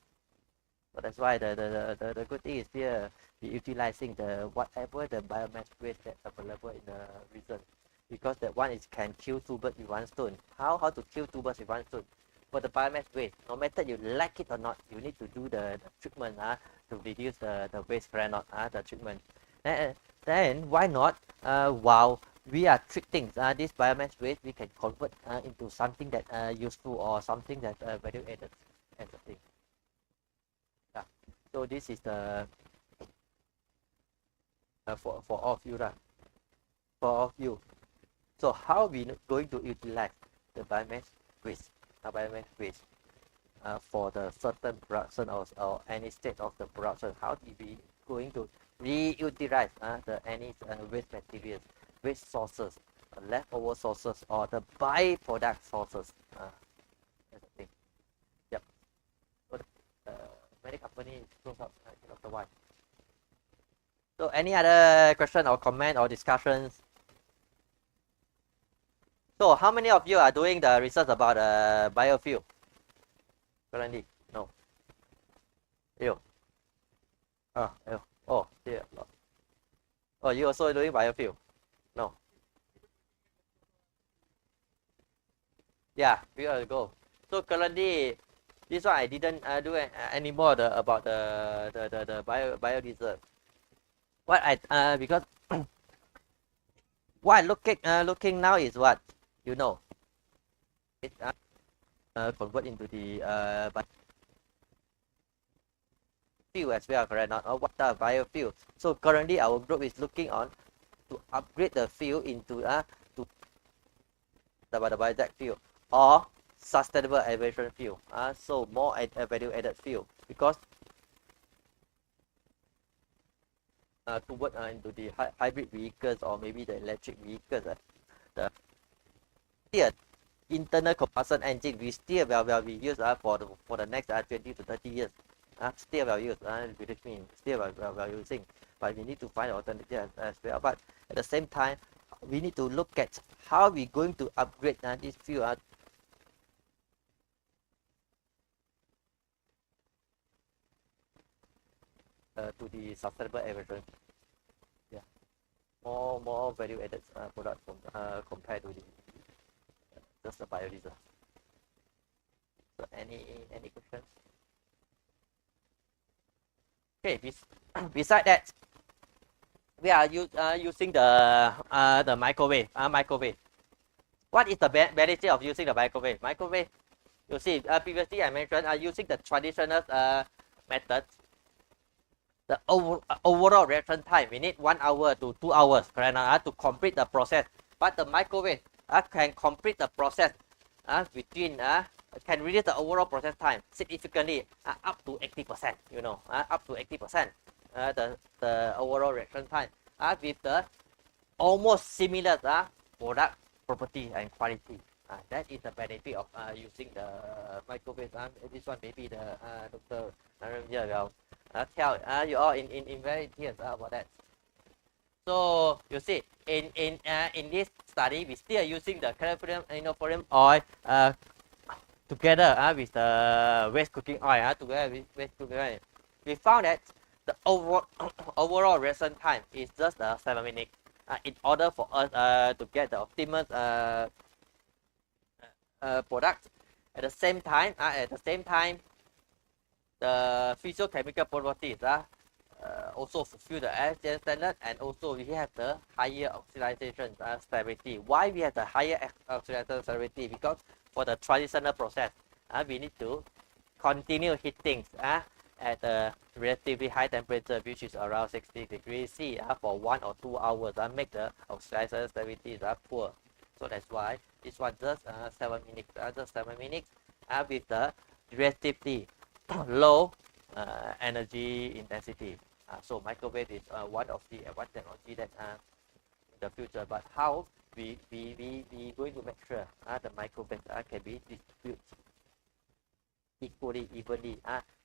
So that's why the good thing is here we utilizing the whatever the biomass waste that's available in the region, because that one is can kill two birds with one stone. How to kill two birds with one stone? For the biomass waste, no matter you like it or not, you need to do the treatment to reduce the waste runoff, the treatment. Then why not while we are treating this biomass waste, we can convert into something that useful or something that value added as a thing. Yeah. So this is the for all of you, for all of you. So how we going to utilize the biomass waste, for the certain production or any state of the production? How we going to reutilize the any waste materials, waste sources, leftover sources, or the byproduct sources? That's the thing. Yep. So many companies close up after a while. So any other question or comment or discussions? So how many of you are doing the research about biofuel currently? No. You. You. Oh, dear. Oh, you also doing biofuel? No. Yeah, we are go. So currently, this one I didn't do any more about the biodiesel. What I because what looking now is what, you know, it convert into the fuel as well, correct? Not what the biofuel. So currently our group is looking on to upgrade the fuel into to the biojet fuel or sustainable aviation fuel. So more value added fuel, because toward into the hybrid vehicles or maybe the electric vehicles. The still internal combustion engine we still will be used for the next 20 to 30 years. Still will use, believe me, still will using. But we need to find alternative as well. But at the same time, we need to look at how we going to upgrade this field to the sustainable aviation. Yeah, more value added product from compared to the just the biodiesel. So any questions? Okay. Beside that, we are using the microwave. Microwave. What is the benefit of using the microwave? Microwave. You see, previously I mentioned using the traditional method. The overall reaction time we need 1 hour to 2 hours, correct? To complete the process. But the microwave can complete the process between can reduce the overall process time significantly up to 80%. You know, up to 80%. The overall reaction time with the almost similar product property and quality. That is the benefit of using the microwave. This one maybe the Dr. Narendra will tell you all in very details about that. So you see, in this study, we still using the chloroform oil together with the waste cooking oil. Together with waste cooking oil, we found that the overall reaction time is just 7 minutes. In order for us to get the optimal product, at the same time, the physiochemical properties also fulfill the ISO standard, and also we have the higher oxidation stability. Why we have the higher oxidation stability? Because for the traditional process, we need to continue heating at a relatively high temperature, which is around 60 degrees C for 1 or 2 hours. Make the oxidation stability poor. So that's why this one just 7 minutes. Just 7 minutes with the relatively low energy intensity. So microwave is one of the advanced technology that in the future. But how we going to make sure the microwave can be distributed equally, evenly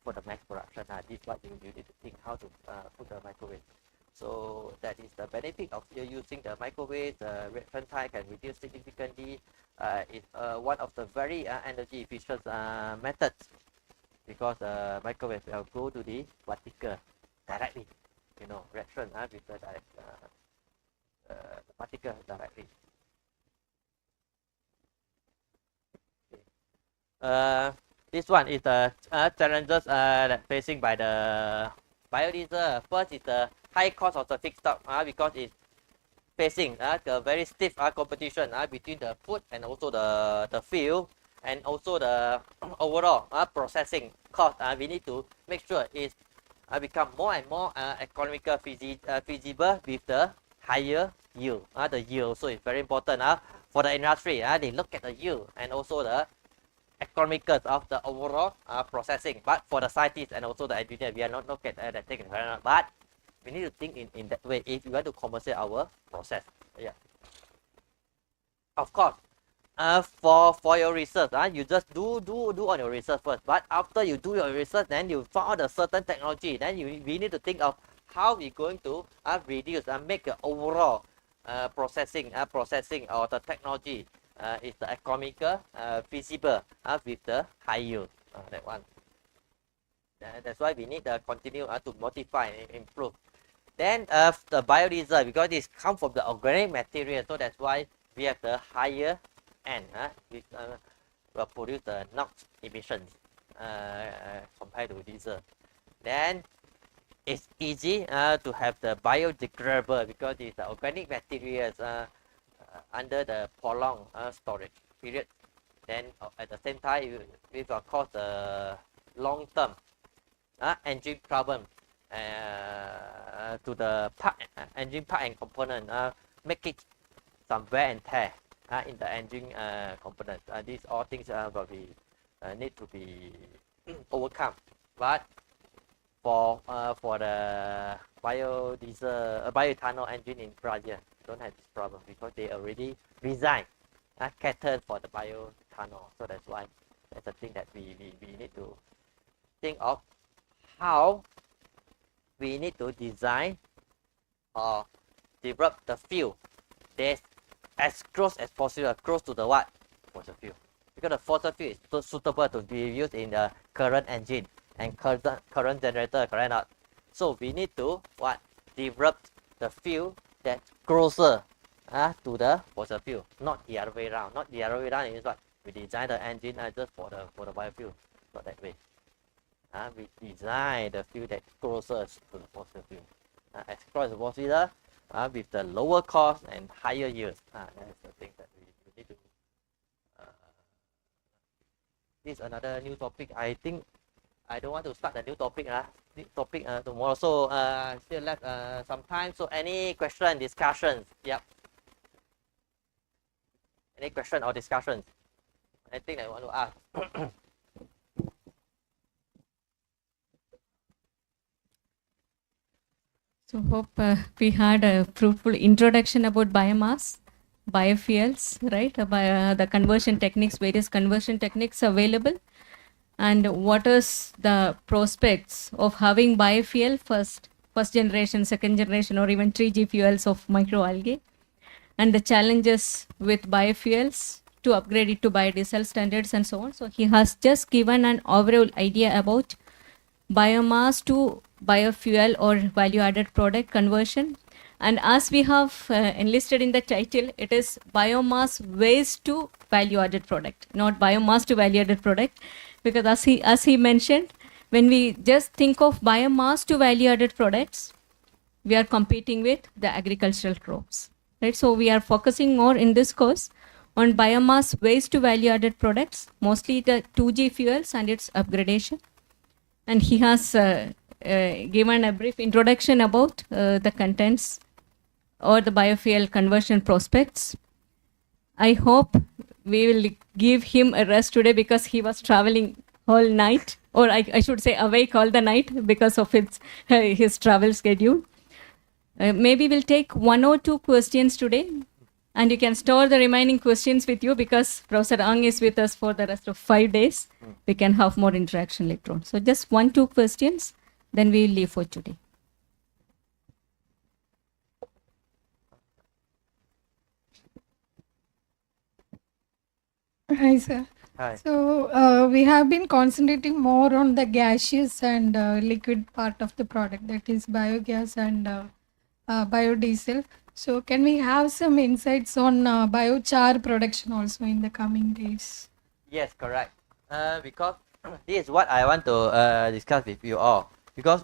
for the mass production. This is what you need to think how to put the microwave. So that is the benefit of using the microwave. The reaction time can reduce significantly. It's one of the very energy efficient methods, because microwave will go to the particle directly. You know, reaction with the direct particle directly. This one is the challenges that facing by the biodiesel. First is the high cost of the feedstock because it's facing the very stiff competition between the food and also the fuel, and also the overall processing cost. We need to make sure it's become more and more economical feasible with the higher yield. The yield also is very important for the industry. They look at the yield and also the economicals of the overall processing. But for the scientists and also the engineer, we are not look at that thing. But we need to think in that way if we want to commercialize our process. Yeah. Of course, for your research, you just do on your research first. But after you do your research, then you found a certain technology. Then we need to think of how we going to reduce and make the overall processing or the technology is the economical feasible with the high yield. That one. That's why we need to continue to modify and improve. Then the biodiesel, because this come from the organic material, so that's why we have the higher end which will produce the NOx emissions compared to diesel. Then it's easy to have the biodegradable, because it's the organic materials under the prolonged storage period. Then at the same time, it will cause the long-term engine problem to the engine part and component, make it some wear and tear in the engine component. These all things will be need to be overcome. But for the biodiesel bioethanol engine in Brazil don't have this problem because they already designed catered for the bioethanol. So that's why that's the thing that we need to think of how we need to design or develop the fuel that's as close as possible, close to the what? Fossil fuel. Because the fossil fuel is so suitable to be used in the current engine and current generator, correct or not? So we need to what? Develop the fuel that's closer to the fossil fuel, not the other way around. Not the other way around is what? We design the engine just for the biofuel, not that way. We design the fuel that's closer to the fossil fuel, as close as possible, with the lower cost and higher yields. That's the thing that we need to. This is another new topic. I think I don't want to start a new topic. New topic tomorrow. So still left some time. So any question, discussions? Yep. Any question or discussions? Anything that you want to ask? So hope we had a fruitful introduction about biomass, biofuels, right? The conversion techniques, various conversion techniques available, and what is the prospects of having biofuel first generation, second generation, or even 3G fuels of microalgae, and the challenges with biofuels to upgrade it to biodiesel standards and so on. So he has just given an overall idea about biomass to biofuel or value added product conversion. And as we have enlisted in the title, it is biomass waste to value added product, not biomass to value added product. Because as he mentioned, when we just think of biomass to value added products, we are competing with the agricultural crops, right? So we are focusing more in this course on biomass waste to value added products, mostly the 2G fuels and its upgradation. And he has given a brief introduction about the contents or the biofuel conversion prospects. I hope we will give him a rest today because he was traveling all night, or I should say awake all the night because of his travel schedule. Maybe we'll take 1 or 2 questions today, and you can store the remaining questions with you because Professor Ang is with us for the rest of 5 days. We can have more interaction later on. So just 1, 2 questions, then we'll leave for today. Hi, sir. Hi. So we have been concentrating more on the gaseous and liquid part of the product, that is biogas and biodiesel. So can we have some insights on biochar production also in the coming days? Yes, correct. Because this is what I want to discuss with you all. Because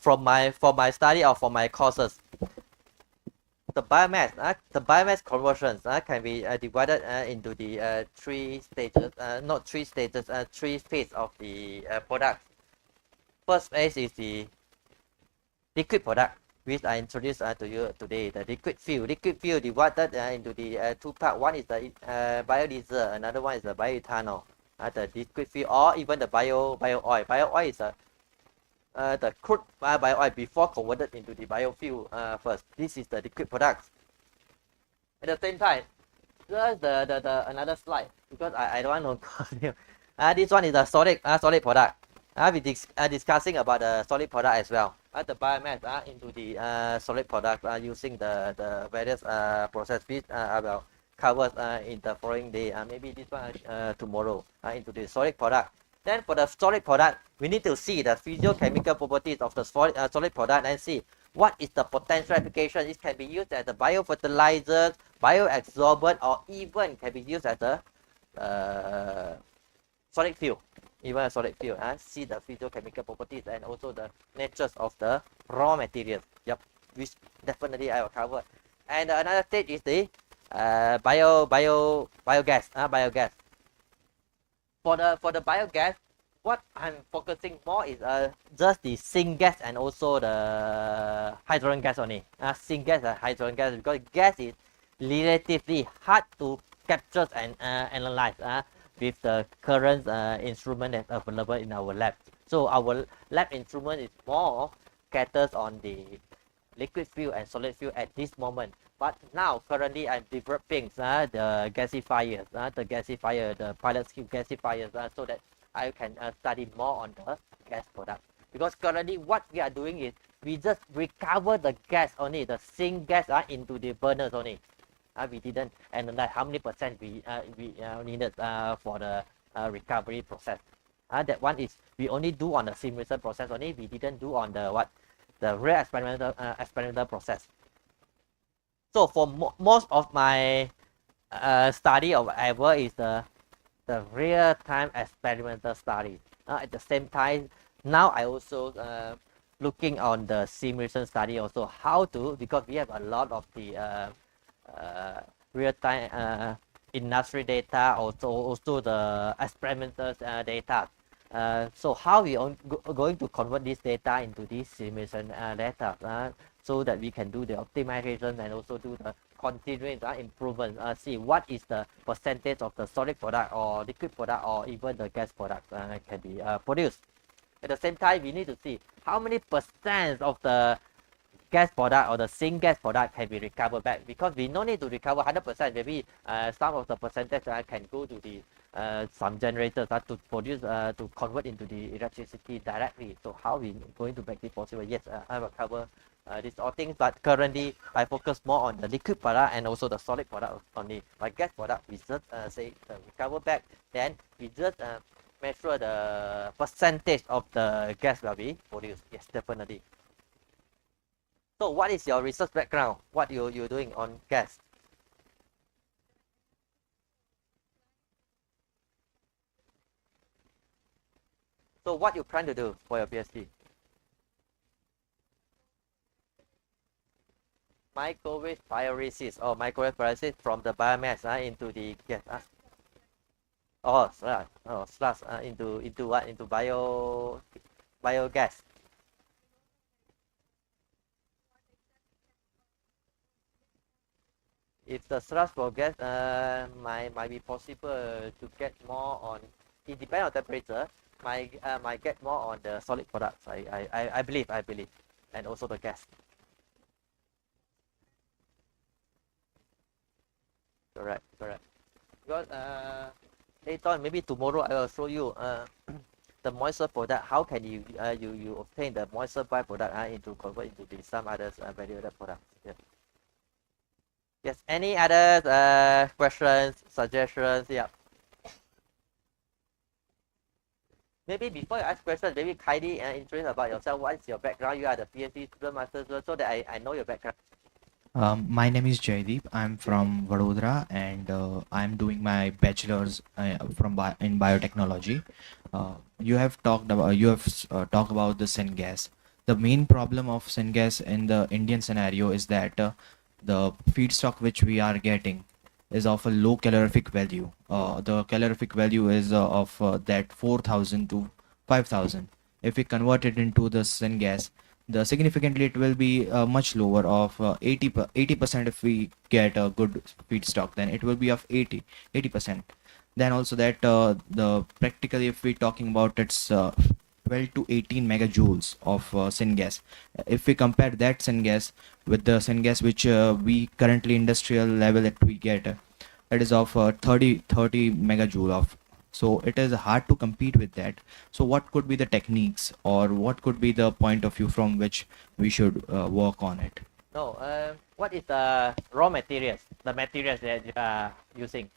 for my study or for my courses, the biomass conversions can be divided into the 3 stages, not 3 stages, 3 phases of the product. First phase is the liquid product, which I introduced to you today. The liquid fuel. Liquid fuel divided into the 2 parts. One is the biodiesel, another one is the bioethanol. The liquid fuel, or even the bio oil. Bio oil is the crude bio oil before converted into the biofuel first. This is the liquid products. At the same time, just the another slide, because I don't want to continue. This one is the solid product. We discussing about the solid product as well. The biomass into the solid product using the various process which I will cover in the following day. Maybe this one tomorrow into the solid product. Then for the solid product, we need to see the physiochemical properties of the solid product and see what is the potential application. It can be used as a biofertilizer, bioabsorbent, or even can be used as a solid fuel. Even a solid fuel. See the physiochemical properties and also the natures of the raw materials. Yep, which definitely I will cover. And another stage is the biogas. Biogas. For the biogas, what I'm focusing more is just the syngas and also the hydrogen gas only. Syngas and hydrogen gas, because gas is relatively hard to capture and analyze with the current instrument that's available in our lab. So our lab instrument is more caters on the liquid fuel and solid fuel at this moment. But now currently I'm developing the gasifiers, the pilot scheme gasifiers, so that I can study more on the gas product. Because currently what we are doing is we just recover the gas only, the sink gas into the burners only. We didn't analyze how many percent we needed for the recovery process. That one is we only do on the simulation process only. We didn't do on the real experimental process. So for most of my study or whatever is the real-time experimental study. At the same time, now I also looking on the simulation study also how to, because we have a lot of the real-time industry data, also the experimental data. So how we going to convert this data into this simulation data so that we can do the optimization and also do the continuous improvement. See what is the percentage of the solid product or liquid product or even the gas product can be produced. At the same time, we need to see how many percent of the gas product or the syngas product can be recovered back, because we no need to recover 100%. Maybe some of the percentage can go to the some generators to produce to convert into the electricity directly. So how we going to make it possible? Yes, I will cover these all things, but currently I focus more on the liquid product and also the solid product only. But gas product we just say recover back, then we just measure the percentage of the gas will be produced. Yes, definitely. So what is your research background? What you're doing on gas? So what you plan to do for your PhD? Microwave pyrolysis or microwave pyrolysis from the biomass into the gas. Oh, slash into what? Into biogas. If the sludge for gas might be possible to get more on, it depends on temperature, might get more on the solid products. I believe, and also the gas. Correct. Because later on, maybe tomorrow I will show you the moisture product. How can you obtain the moisture byproduct into convert into some other value-added products? Yeah. Yes, any other questions, suggestions? Yeah. Maybe before you ask questions, maybe kindly introduce about yourself. What is your background? You are the PhD student, master student, so that I know your background. My name is Jaideep. I'm from Vadodara, and I'm doing my bachelor's in biotechnology. You have talked about the syngas. The main problem of syngas in the Indian scenario is that the feedstock which we are getting is of a low calorific value. The calorific value is of that 4,000 to 5,000. If we convert it into the syngas, significantly it will be much lower of 80%. If we get a good feedstock, then it will be of 80%. Then also that the practically, if we're talking about, it's 12 to 18 megajoules of syngas. If we compare that syngas with the syngas which we currently industrial level that we get, it is of 30 megajoule of. So it is hard to compete with that. So what could be the techniques, or what could be the point of view from which we should work on it? No, what is the raw materials, the materials that you are using?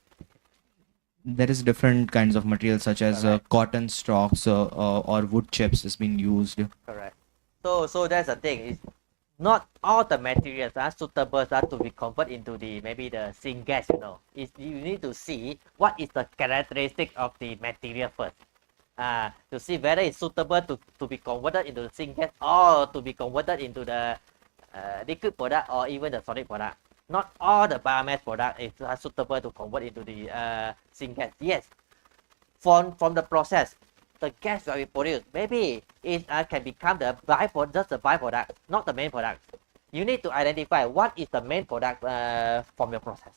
There is different kinds of materials such as cotton stalks or wood chips is being used. Correct. So that's the thing. Is not all the materials are suitable to be converted into the maybe the syngas. You need to see what is the characteristic of the material first. To see whether it's suitable to be converted into the syngas or to be converted into the liquid product or even the solid product. Not all the biomass product is suitable to convert into the syngas. Yes, from the process, the gas that we produce, maybe it can become the byproduct, just the byproduct, not the main product. You need to identify what is the main product from your process.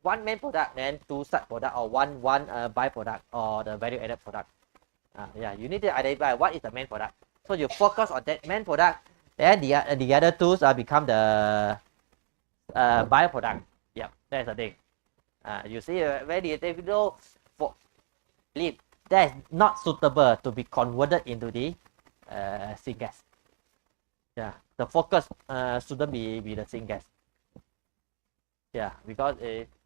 One main product, then two sub product, or one byproduct, or the value-added product. Yeah, you need to identify what is the main product. So you focus on that main product, then the other tools become the byproduct. Yeah, that's the thing. You see, very if you know for lead that is not suitable to be converted into the syngas. Yeah, the focus shouldn't be the syngas. Yeah, because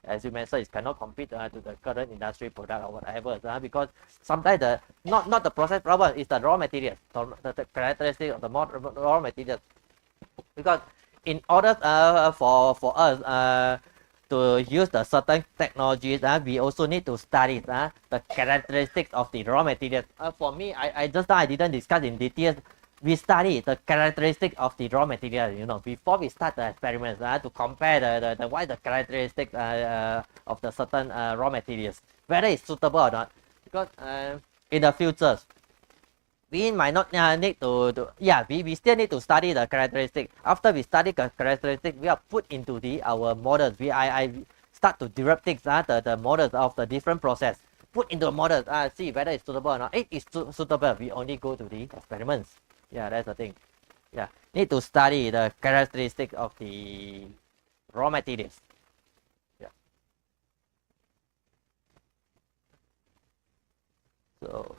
as you mentioned, it cannot compete to the current industry product or whatever. Because sometimes the not the process problem is the raw materials, the characteristic of the raw materials. Because in order for us to use the certain technologies, we also need to study the characteristics of the raw materials. For me, I just I didn't discuss in details. We study the characteristics of the raw material, before we start the experiments to compare the what is the characteristics of the certain raw materials, whether it's suitable or not. Because in the future, we might not need we still need to study the characteristic. After we study the characteristic, we are put into our models. I start to develop things, the models of the different process, put into the models, see whether it's suitable or not. If it's suitable, we only go to the experiments. Yeah, that's the thing. Yeah, need to study the characteristic of the raw materials. Yeah. So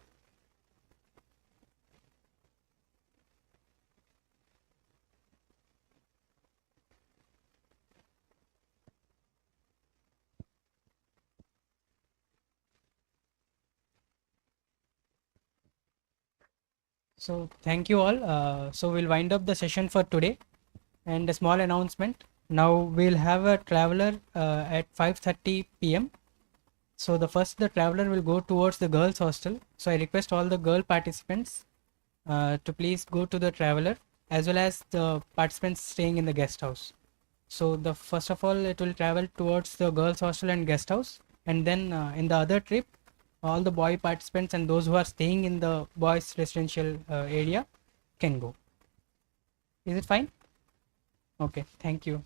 So thank you all. So we'll wind up the session for today. And a small announcement. Now we'll have a traveler at 5:30 p.m. So the traveler will go towards the girls' hostel. So I request all the girl participants to please go to the traveler, as well as the participants staying in the guest house. So the first of all, it will travel towards the girls' hostel and guest house, and then in the other trip, all the boy participants and those who are staying in the boys' residential area can go. Is it fine? Okay, thank you.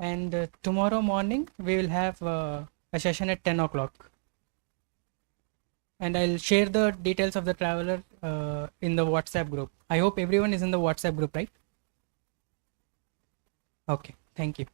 And tomorrow morning we will have a session at 10 o'clock. And I'll share the details of the traveler in the WhatsApp group. I hope everyone is in the WhatsApp group, right? Okay, thank you.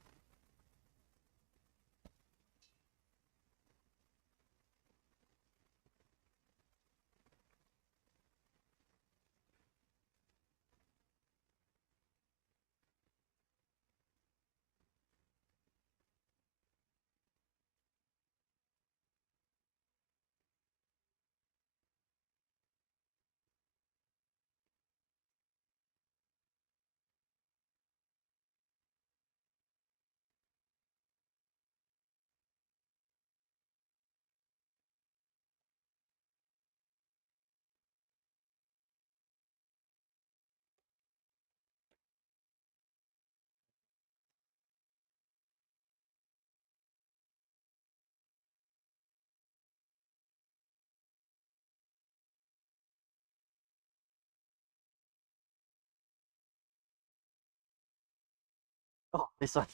oh, this one.